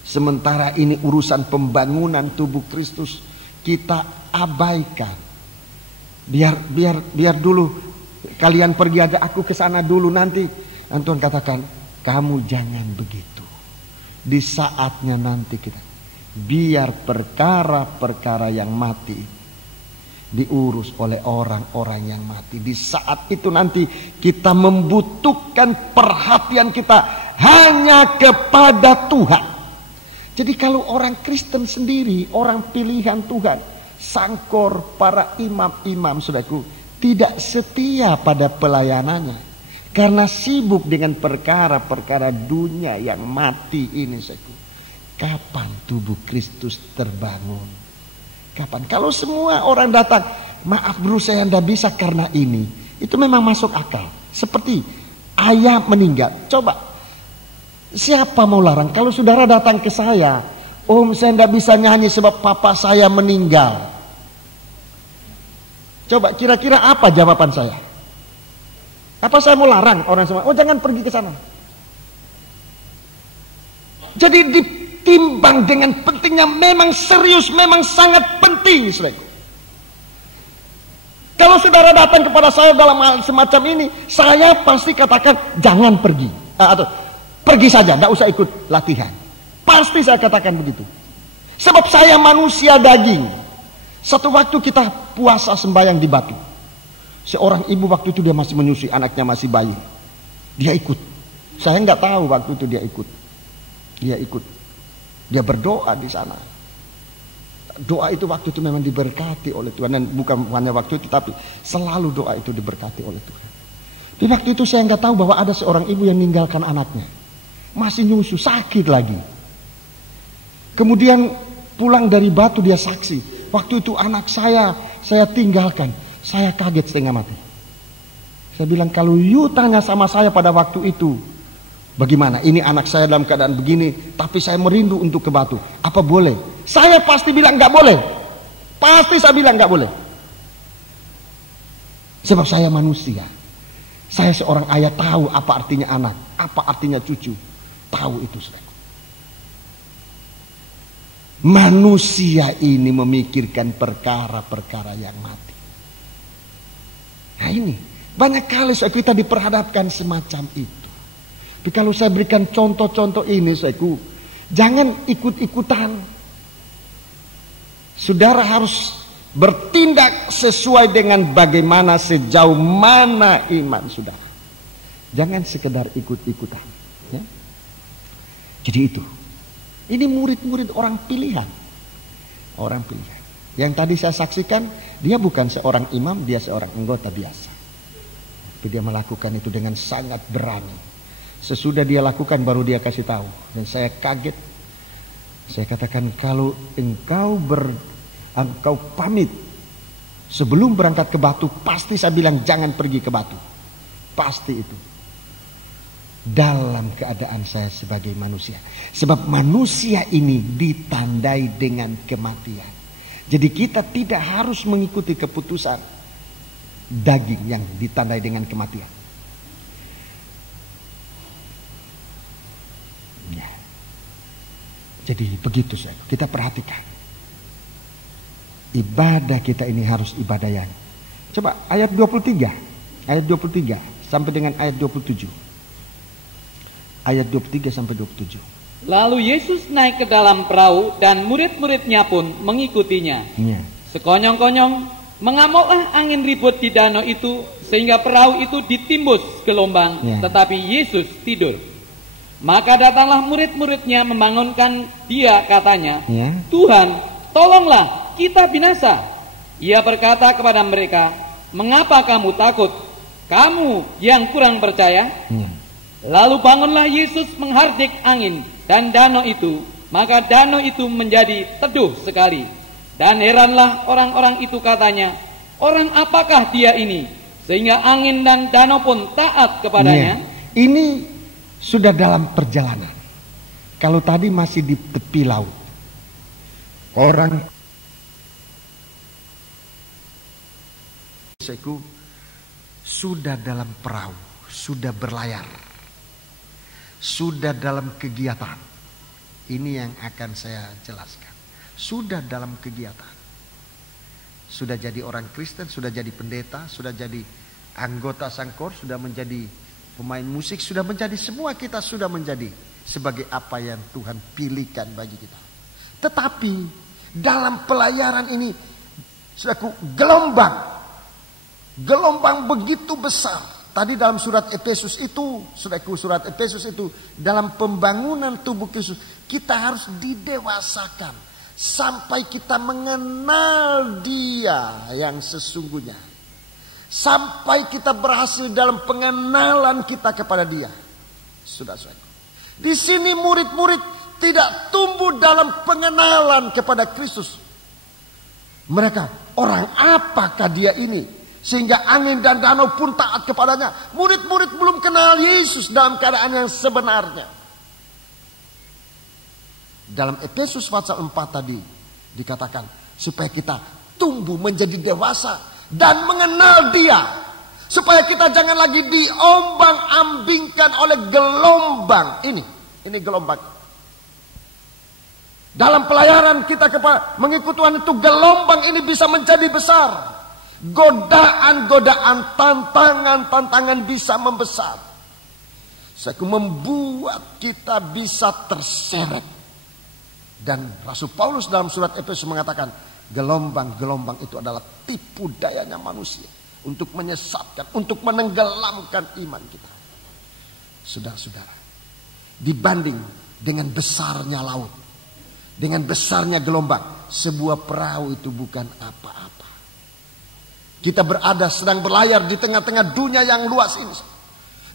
Sementara ini urusan pembangunan tubuh Kristus kita abaikan. Biar dulu kalian pergi aja, aku ke sana dulu nanti. Dan Tuhan katakan, kamu jangan begitu. Di saatnya nanti kita biar perkara-perkara yang mati diurus oleh orang-orang yang mati. Di saat itu nanti kita membutuhkan perhatian kita hanya kepada Tuhan. Jadi kalau orang Kristen sendiri, orang pilihan Tuhan, sangkor para imam-imam saudaraku, tidak setia pada pelayanannya karena sibuk dengan perkara-perkara dunia yang mati ini saudaraku. Kapan tubuh Kristus terbangun? Kapan? Kalau semua orang datang, maaf bro saya tidak bisa karena ini. Itu memang masuk akal. Seperti ayah meninggal. Coba, siapa mau larang? Kalau saudara datang ke saya, Om saya tidak bisa nyanyi sebab papa saya meninggal. Coba kira-kira apa jawaban saya? Apa saya mau larang orang semua? Oh jangan pergi ke sana. Jadi ditimbang dengan pentingnya, memang serius, memang sangat penting, saudaraku. Kalau saudara datang kepada saya dalam hal semacam ini, saya pasti katakan jangan pergi, atau pergi saja, tidak usah ikut latihan. Pasti saya katakan begitu. Sebab saya manusia daging. Satu waktu kita puasa sembahyang di batu. Seorang ibu waktu itu dia masih menyusui, anaknya masih bayi. Dia ikut. Saya nggak tahu waktu itu dia ikut. Dia ikut. Dia berdoa di sana. Doa itu waktu itu memang diberkati oleh Tuhan. Dan bukan hanya waktu itu, tapi selalu doa itu diberkati oleh Tuhan. Di waktu itu saya nggak tahu bahwa ada seorang ibu yang meninggalkan anaknya. Masih nyusu, sakit lagi. Kemudian pulang dari batu dia saksi. Waktu itu anak saya tinggalkan. Saya kaget setengah mati. Saya bilang kalau you tanya sama saya pada waktu itu, bagaimana? Ini anak saya dalam keadaan begini, tapi saya merindu untuk ke batu. Apa boleh? Saya pasti bilang nggak boleh. Pasti saya bilang nggak boleh. Sebab saya manusia. Saya seorang ayah tahu apa artinya anak, apa artinya cucu. Tahu itu saudara. Manusia ini memikirkan perkara-perkara yang mati. Nah ini, Banyak kali kita diperhadapkan semacam itu. Tapi kalau saya berikan contoh-contoh ini, jangan ikut-ikutan. Saudara harus bertindak sesuai dengan bagaimana, sejauh mana iman saudara. Jangan sekedar ikut-ikutan. Ya? Jadi itu. Ini murid-murid orang pilihan. Orang pilihan. Yang tadi saya saksikan, dia bukan seorang imam, dia seorang anggota biasa. Tapi dia melakukan itu dengan sangat berani. Sesudah dia lakukan baru dia kasih tahu. Dan saya kaget. Saya katakan, kalau engkau pamit sebelum berangkat ke Batu, pasti saya bilang jangan pergi ke Batu. Pasti itu. Dalam keadaan saya sebagai manusia. Sebab manusia ini ditandai dengan kematian. Jadi kita tidak harus mengikuti keputusan daging yang ditandai dengan kematian. Ya. Jadi begitu saja. Kita perhatikan. Ibadah kita ini harus ibadah yang. Coba ayat 23. Ayat 23 sampai dengan ayat 27. Ayat 23 sampai 27. Lalu Yesus naik ke dalam perahu dan murid-muridnya pun mengikutinya. Ya. Sekonyong-konyong mengamuklah angin ribut di danau itu sehingga perahu itu ditimbus gelombang, Ya. tetapi Yesus tidur. Maka datanglah murid-muridnya membangunkan dia, katanya, Ya. Tuhan, tolonglah, kita binasa. Ia berkata kepada mereka, mengapa kamu takut? Kamu yang kurang percaya? Ya. Lalu bangunlah Yesus menghardik angin dan danau itu, maka danau itu menjadi teduh sekali. Dan heranlah orang-orang itu, katanya, orang apakah dia ini sehingga angin dan danau pun taat kepadanya? Ya. Ini sudah dalam perjalanan. Kalau tadi masih di tepi laut, orang sudah dalam perahu, sudah berlayar, sudah dalam kegiatan. Ini yang akan saya jelaskan. Sudah dalam kegiatan. Sudah jadi orang Kristen, sudah jadi pendeta, sudah jadi anggota sangkor, sudah menjadi pemain musik, sudah menjadi, semua kita sudah menjadi sebagai apa yang Tuhan pilihkan bagi kita. Tetapi dalam pelayaran ini, saudaraku, gelombang begitu besar. Tadi dalam surat Efesus itu, saudaraku, surat Efesus itu, dalam pembangunan tubuh Kristus, kita harus didewasakan sampai kita mengenal Dia yang sesungguhnya. Sampai kita berhasil dalam pengenalan kita kepada Dia. Saudara-saudara, di sini murid-murid tidak tumbuh dalam pengenalan kepada Kristus. Mereka, orang apakah Dia ini sehingga angin dan danau pun taat kepadanya? Murid-murid belum kenal Yesus dalam keadaan yang sebenarnya. Dalam Efesus pasal 4 tadi dikatakan supaya kita tumbuh menjadi dewasa dan mengenal Dia, supaya kita jangan lagi diombang-ambingkan oleh gelombang ini gelombang. Dalam pelayaran kita kepada mengikut Tuhan itu, gelombang ini bisa menjadi besar. Godaan-godaan, tantangan-tantangan bisa membesar. Saya membuat kita bisa terseret. Dan Rasul Paulus dalam surat Efesus mengatakan, gelombang-gelombang itu adalah tipu dayanya manusia untuk menyesatkan, untuk menenggelamkan iman kita. Saudara-saudara, dibanding dengan besarnya laut, dengan besarnya gelombang, sebuah perahu itu bukan apa-apa. Kita berada sedang berlayar di tengah-tengah dunia yang luas ini.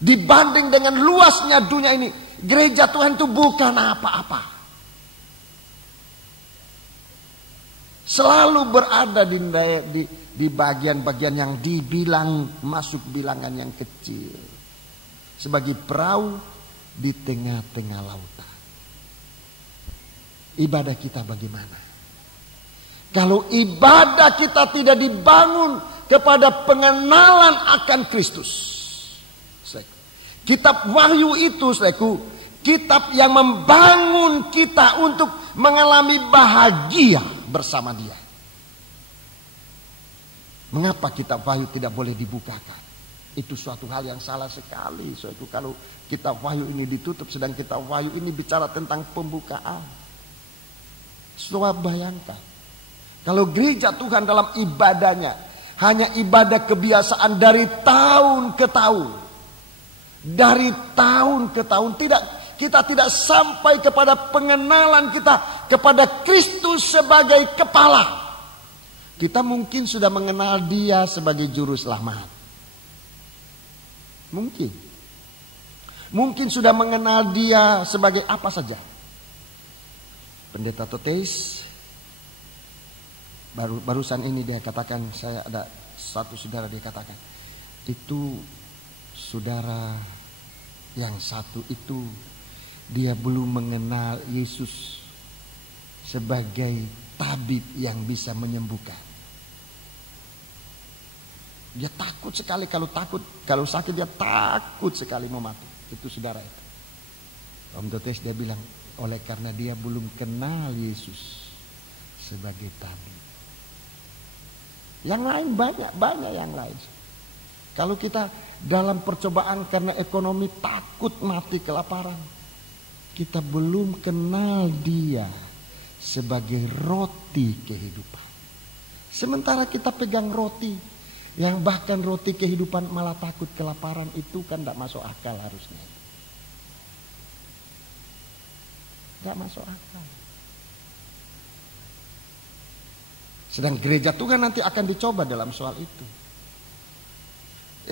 Dibanding dengan luasnya dunia ini, gereja Tuhan itu bukan apa-apa. Selalu berada di bagian-bagian yang dibilang masuk bilangan yang kecil. Sebagai perahu di tengah-tengah lautan. Ibadah kita bagaimana? Kalau ibadah kita tidak dibangun kepada pengenalan akan Kristus. Kitab Wahyu itu, kitab yang membangun kita untuk mengalami bahagia bersama Dia. Mengapa kitab Wahyu tidak boleh dibukakan? Itu suatu hal yang salah sekali. Saudaraku, kalau kitab Wahyu ini ditutup sedang kitab Wahyu ini bicara tentang pembukaan. Coba bayangkan, kalau gereja Tuhan dalam ibadahnya hanya ibadah kebiasaan dari tahun ke tahun, dari tahun ke tahun, kita tidak sampai kepada pengenalan kita kepada Kristus sebagai kepala. Kita mungkin sudah mengenal Dia sebagai juru selamat. Mungkin sudah mengenal Dia sebagai apa saja. Pendeta Toteis barusan ini dia katakan, saya ada satu saudara dia katakan, itu saudara yang satu itu dia belum mengenal Yesus sebagai tabib yang bisa menyembuhkan. Dia takut sekali kalau sakit dia takut sekali mau mati. Itu saudara itu. Om Toteis dia bilang, oleh karena dia belum kenal Yesus sebagai tabib. Yang lain banyak yang lain. Kalau kita dalam percobaan karena ekonomi takut mati kelaparan, kita belum kenal Dia sebagai roti kehidupan. Sementara kita pegang roti, yang bahkan roti kehidupan malah takut kelaparan, itu kan tidak masuk akal harusnya. Tidak masuk akal. Sedang gereja Tuhan nanti akan dicoba dalam soal itu.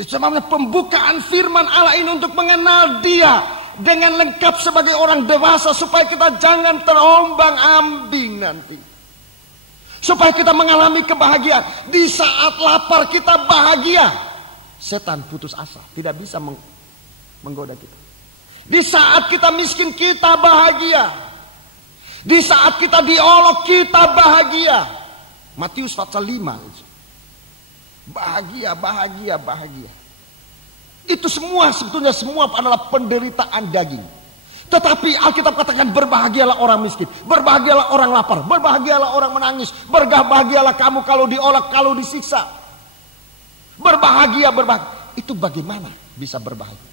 Sebenarnya pembukaan firman Allah ini untuk mengenal Dia dengan lengkap sebagai orang dewasa, supaya kita jangan terombang ambing nanti. Supaya kita mengalami kebahagiaan. Di saat lapar kita bahagia. Setan putus asa, tidak bisa menggoda kita. Di saat kita miskin kita bahagia. Di saat kita diolok kita bahagia. Matius pasal 5. Bahagia. Itu sebetulnya semua adalah penderitaan daging. Tetapi Alkitab katakan, berbahagialah orang miskin, berbahagialah orang lapar, berbahagialah orang menangis, berbahagialah kamu kalau diolok, kalau disiksa. Berbahagia. Itu bagaimana bisa berbahagia?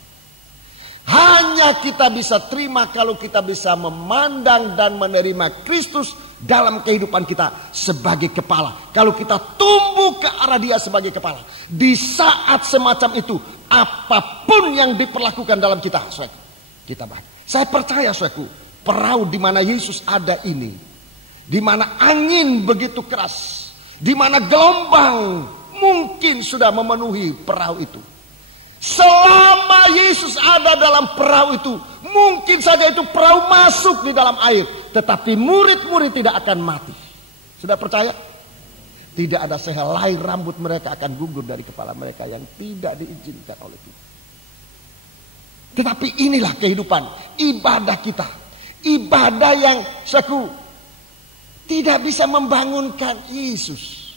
Hanya kita bisa terima kalau kita bisa memandang dan menerima Kristus dalam kehidupan kita sebagai kepala. Kalau kita tumbuh ke arah Dia sebagai kepala. Di saat semacam itu, apapun yang diperlakukan dalam kita bahagia. Saya percaya, saudaraku, perahu di mana Yesus ada ini, di mana angin begitu keras, di mana gelombang mungkin sudah memenuhi perahu itu. Selama Yesus ada dalam perahu itu, mungkin saja itu perahu masuk di dalam air, tetapi murid-murid tidak akan mati. Sudah percaya? Tidak ada sehelai rambut mereka akan gugur dari kepala mereka yang tidak diizinkan oleh Tuhan. Tetapi inilah kehidupan ibadah kita. Ibadah yang tidak bisa membangunkan Yesus.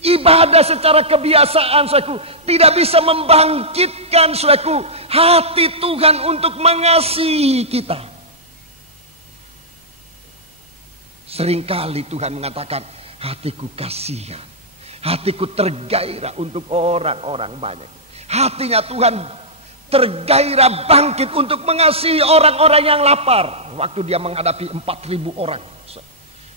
Ibadah secara kebiasaan tidak bisa membangkitkan hati Tuhan untuk mengasihi kita. Seringkali Tuhan mengatakan, hatiku kasihan, hatiku tergairah untuk orang-orang banyak. Hatinya Tuhan tergairah bangkit untuk mengasihi orang-orang yang lapar. Waktu Dia menghadapi 4.000 orang.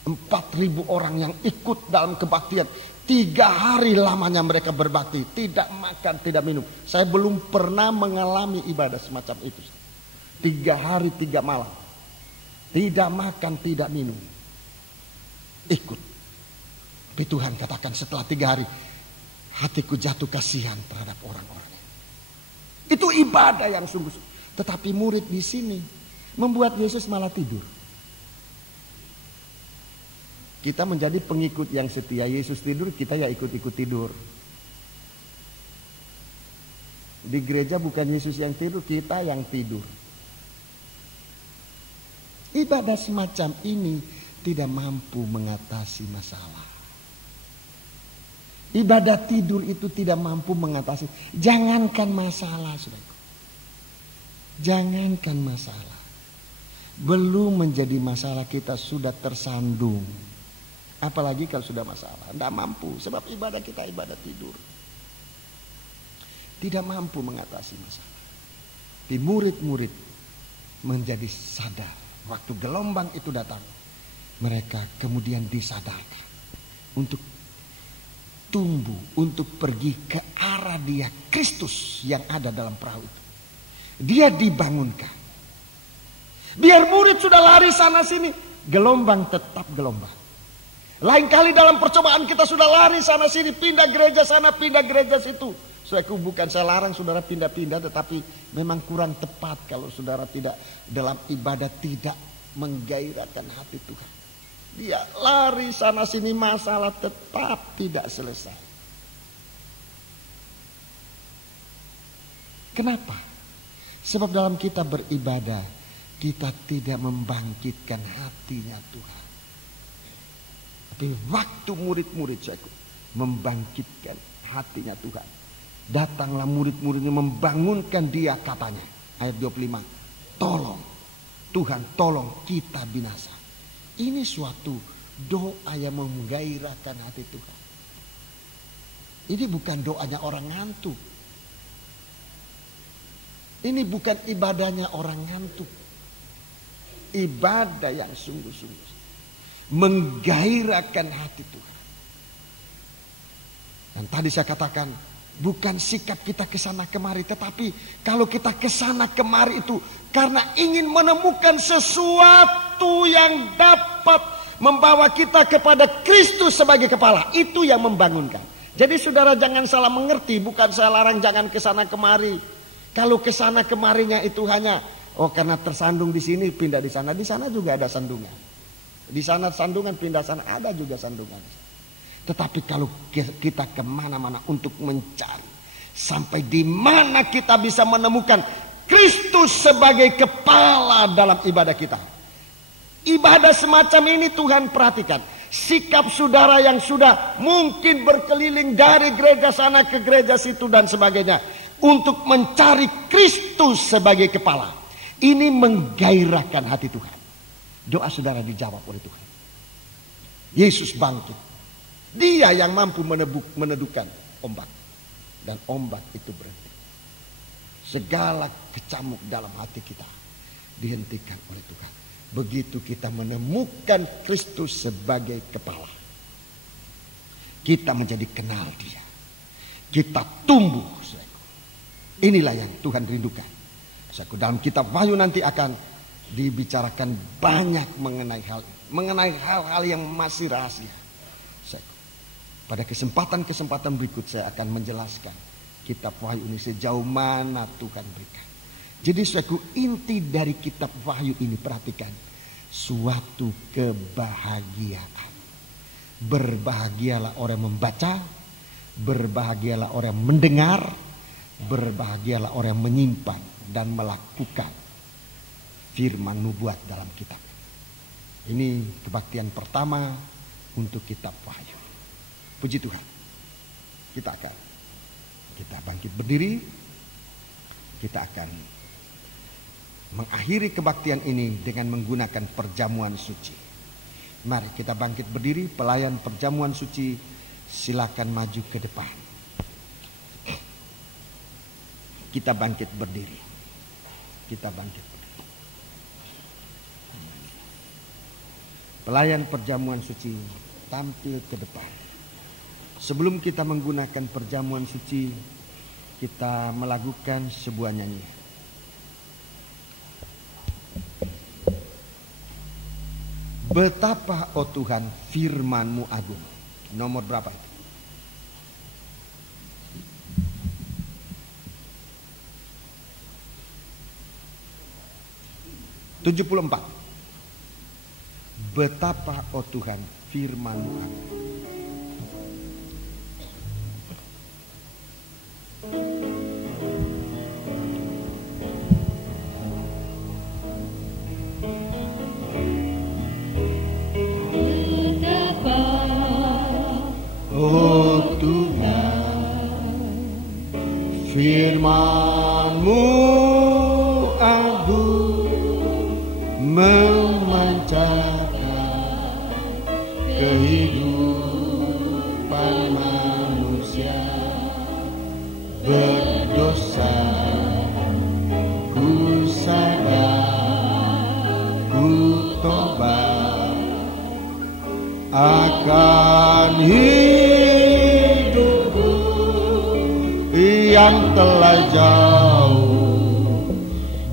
4.000 orang yang ikut dalam kebaktian. 3 hari lamanya mereka berbakti. Tidak makan, tidak minum. Saya belum pernah mengalami ibadah semacam itu. 3 hari 3 malam. Tidak makan, tidak minum. Ikut. Tapi Tuhan katakan setelah 3 hari, hatiku jatuh kasihan terhadap orang-orang. Itu ibadah yang sungguh-sungguh. Tetapi murid di sini membuat Yesus malah tidur. Kita menjadi pengikut yang setia. Yesus tidur, kita ya ikut-ikut tidur. Di gereja bukan Yesus yang tidur, kita yang tidur. Ibadah semacam ini tidak mampu mengatasi masalah. Ibadah tidur itu tidak mampu mengatasi. Jangankan masalah, saudaraku. Jangankan masalah. Belum menjadi masalah kita sudah tersandung. Apalagi kalau sudah masalah. Tidak mampu. Sebab ibadah kita ibadah tidur. tidak mampu mengatasi masalah. Di murid-murid menjadi sadar. Waktu gelombang itu datang, mereka kemudian disadarkan untuk tumbuh, untuk pergi ke arah Dia, Kristus yang ada dalam perahu itu. Dia dibangunkan. Biar murid sudah lari sana sini, gelombang tetap gelombang. Lain kali dalam percobaan kita sudah lari sana sini, pindah gereja sana, pindah gereja situ. Saudaraku, bukan saya larang saudara pindah-pindah, tetapi memang kurang tepat kalau saudara tidak dalam ibadah tidak menggairahkan hati Tuhan. Dia lari sana sini, masalah tetap tidak selesai. Kenapa? Sebab dalam kita beribadah, kita tidak membangkitkan hatinya Tuhan. Tapi waktu murid-murid saya membangkitkan hatinya Tuhan, datanglah murid-muridnya membangunkan dia, katanya ayat 25, tolong Tuhan, tolong kita binasa. Ini suatu doa yang menggairahkan hati Tuhan. Ini bukan doanya orang ngantuk. Ini bukan ibadahnya orang ngantuk. Ibadah yang sungguh-sungguh menggairahkan hati Tuhan. Dan tadi saya katakan, bukan sikap kita kesana kemari, tetapi kalau kita kesana kemari itu karena ingin menemukan sesuatu yang dapat membawa kita kepada Kristus sebagai kepala. Itu yang membangunkan. Jadi saudara jangan salah mengerti, bukan saya larang jangan kesana kemari. Kalau kesana kemarinya itu hanya karena tersandung di sini pindah di sana juga ada sandungan. Di sana sandungan, pindah sana ada juga sandungan. Tetapi kalau kita kemana-mana untuk mencari, sampai di mana kita bisa menemukan Kristus sebagai kepala dalam ibadah kita. Ibadah semacam ini Tuhan perhatikan. Sikap saudara yang sudah mungkin berkeliling dari gereja sana ke gereja situ dan sebagainya, untuk mencari Kristus sebagai kepala. Ini menggairahkan hati Tuhan. Doa saudara dijawab oleh Tuhan. Yesus bangkit. Dia yang mampu meneduhkan ombak. Dan ombak itu berhenti. Segala kecamuk dalam hati kita dihentikan oleh Tuhan. Begitu kita menemukan Kristus sebagai kepala, kita menjadi kenal Dia. Kita tumbuh. Inilah yang Tuhan rindukan. Dalam kitab Wahyu nanti akan dibicarakan banyak mengenai hal ini, mengenai hal-hal yang masih rahasia. Pada kesempatan-kesempatan berikut saya akan menjelaskan kitab Wahyu ini sejauh mana Tuhan berikan. Jadi inti dari kitab Wahyu ini, perhatikan, suatu kebahagiaan. Berbahagialah orang yang membaca, berbahagialah orang yang mendengar, berbahagialah orang yang menyimpan dan melakukan firman nubuat dalam kitab. Ini kebaktian pertama untuk kitab Wahyu. Puji Tuhan. Kita bangkit berdiri. Kita akan mengakhiri kebaktian ini dengan menggunakan perjamuan suci. Mari kita bangkit berdiri. Pelayan perjamuan suci, silakan maju ke depan. Kita bangkit berdiri. Pelayan perjamuan suci tampil ke depan. Sebelum kita menggunakan perjamuan suci, kita melakukan sebuah nyanyian. Betapa oh Tuhan firman-Mu agung. Nomor berapa itu? (74). Betapa oh Tuhan firman-Mu agung. Oh Tuhan, firman-Mu agung, memancarkan kehidupan manusia. akan hidupku yang telah jauh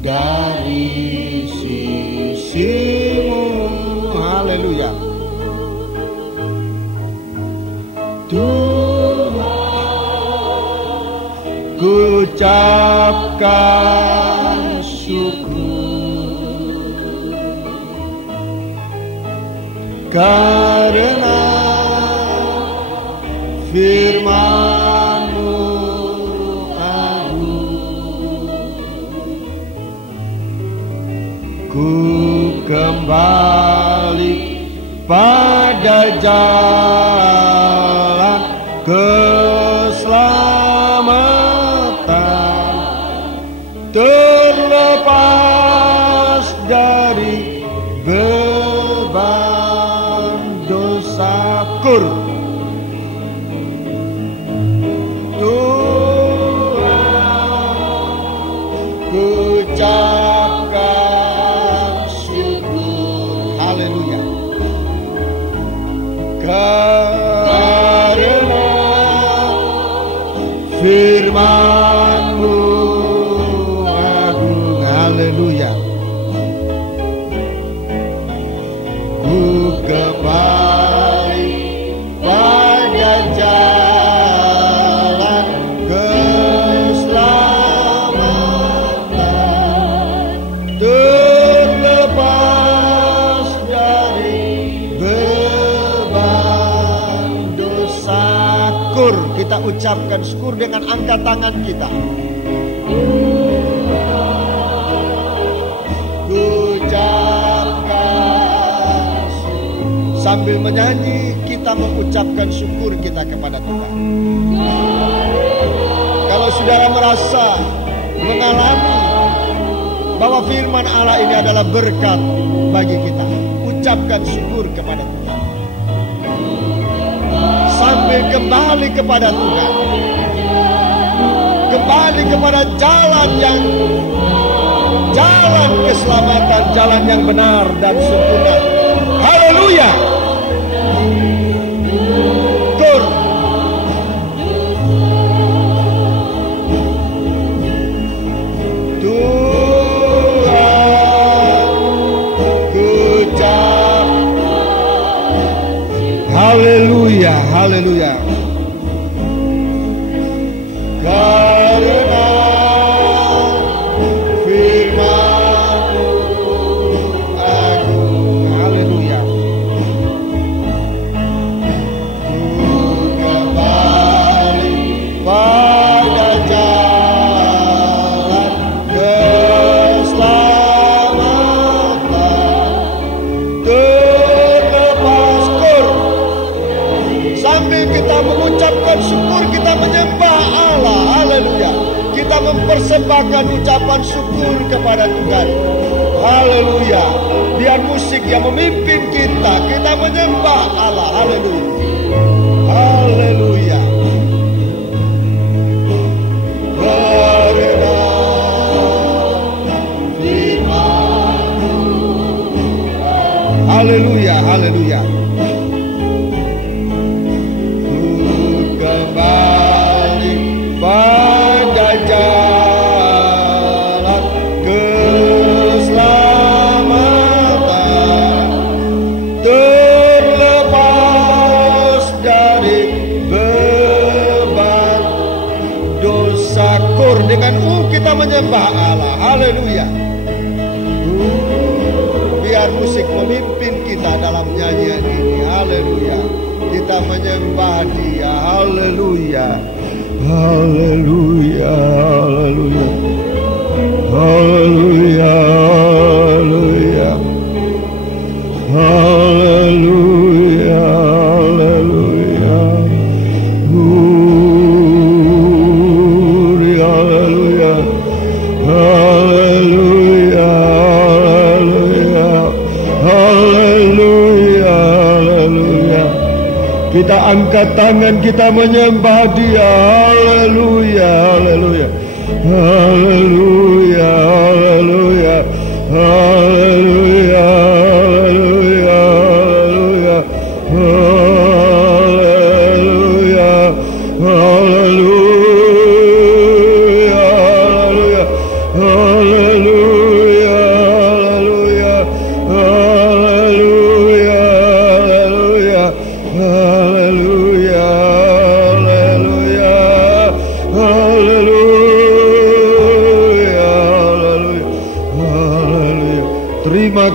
dari sisimu. Haleluya. Tuhan, ku ucapkan syukur karena firman-Mu agung. Ku kembali pada jalan keselamatan, terlepas dari beban dosaku. Tuhan, ku ucapkan syukur. Haleluya. Karena firman-Mu agung. Haleluya. Ku kembali pada jalan keselamatan, terlepas dari beban dosa. Kita ucapkan syukur dengan angkat tangan kita. Ucapkan syukur. Sambil menyanyi kita mengucapkan syukur kita kepada Tuhan. Kalau saudara merasa mengalami bahwa firman Allah ini adalah berkat bagi kita, ucapkan syukur kepada Tuhan. Sambil kembali kepada Tuhan, kembali kepada jalan keselamatan, jalan yang benar dan sempurna. Haleluya. Tur. Tuhan, ku ucap haleluya, haleluya. Karena firman-Mu agung. Haleluya. Ku kembali pada jalan keselamatan, terlepas sambil kita mengucapkan syukur, kita menyembah Allah. Haleluya. Kita mempersembahkan ucapan syukur kepada Tuhan. Haleluya. Biar musik yang memimpin kita, kita menyembah Allah. Haleluya. Haleluya. Karena firman-Mu. Haleluya, haleluya. Kembali pada jalan keselamatan, terlepas dari beban dosaku. Dengan kita menyembah Allah. Haleluya. Biar musik memimpin kita dalam nyanyian ini. Haleluya. Kita menyembah Dia. Haleluya. Haleluya. Haleluya. Haleluya. Haleluya. Haleluya. Haleluya. Haleluya. Haleluya. Haleluya. Kita angkat tangan, kita menyembah Dia. Haleluya, haleluya. Haleluya, haleluya. Haleluya, haleluya.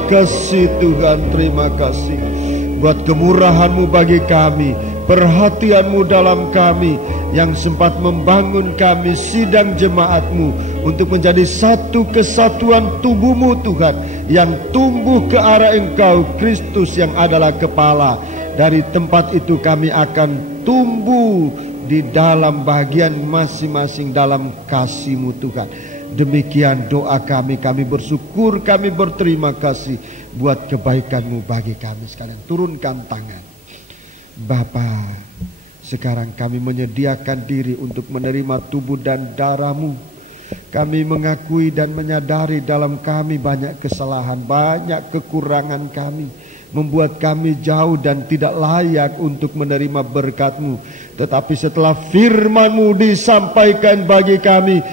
kasih Tuhan, terima kasih buat kemurahan-Mu bagi kami, perhatian-Mu dalam kami yang sempat membangun kami sidang jemaat-Mu untuk menjadi satu kesatuan tubuh-Mu Tuhan, yang tumbuh ke arah Engkau Kristus yang adalah kepala. Dari tempat itu kami akan tumbuh di dalam bagian masing-masing dalam kasih-Mu Tuhan. Demikian doa kami bersyukur, kami berterima kasih buat kebaikan-Mu bagi kami sekalian. Turunkan tangan. Bapa, sekarang kami menyediakan diri untuk menerima tubuh dan darah-Mu. Kami mengakui dan menyadari dalam kami banyak kesalahan, banyak kekurangan kami, membuat kami jauh dan tidak layak untuk menerima berkat-Mu. Tetapi setelah firman-Mu disampaikan bagi kami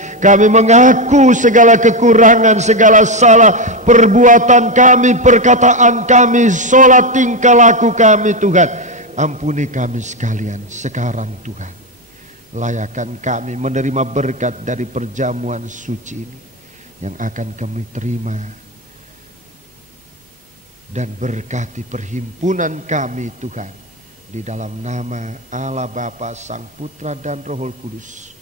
mengaku segala kekurangan, segala salah perbuatan kami, perkataan kami, solat tingkah laku kami. Tuhan, ampuni kami sekalian sekarang Tuhan. Layakan kami menerima berkat dari perjamuan suci ini yang akan kami terima, dan berkati perhimpunan kami Tuhan, di dalam nama Allah Bapa, Sang Putra dan Roh Kudus,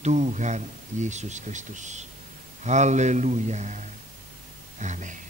Tuhan Yesus Kristus. Haleluya. Amin.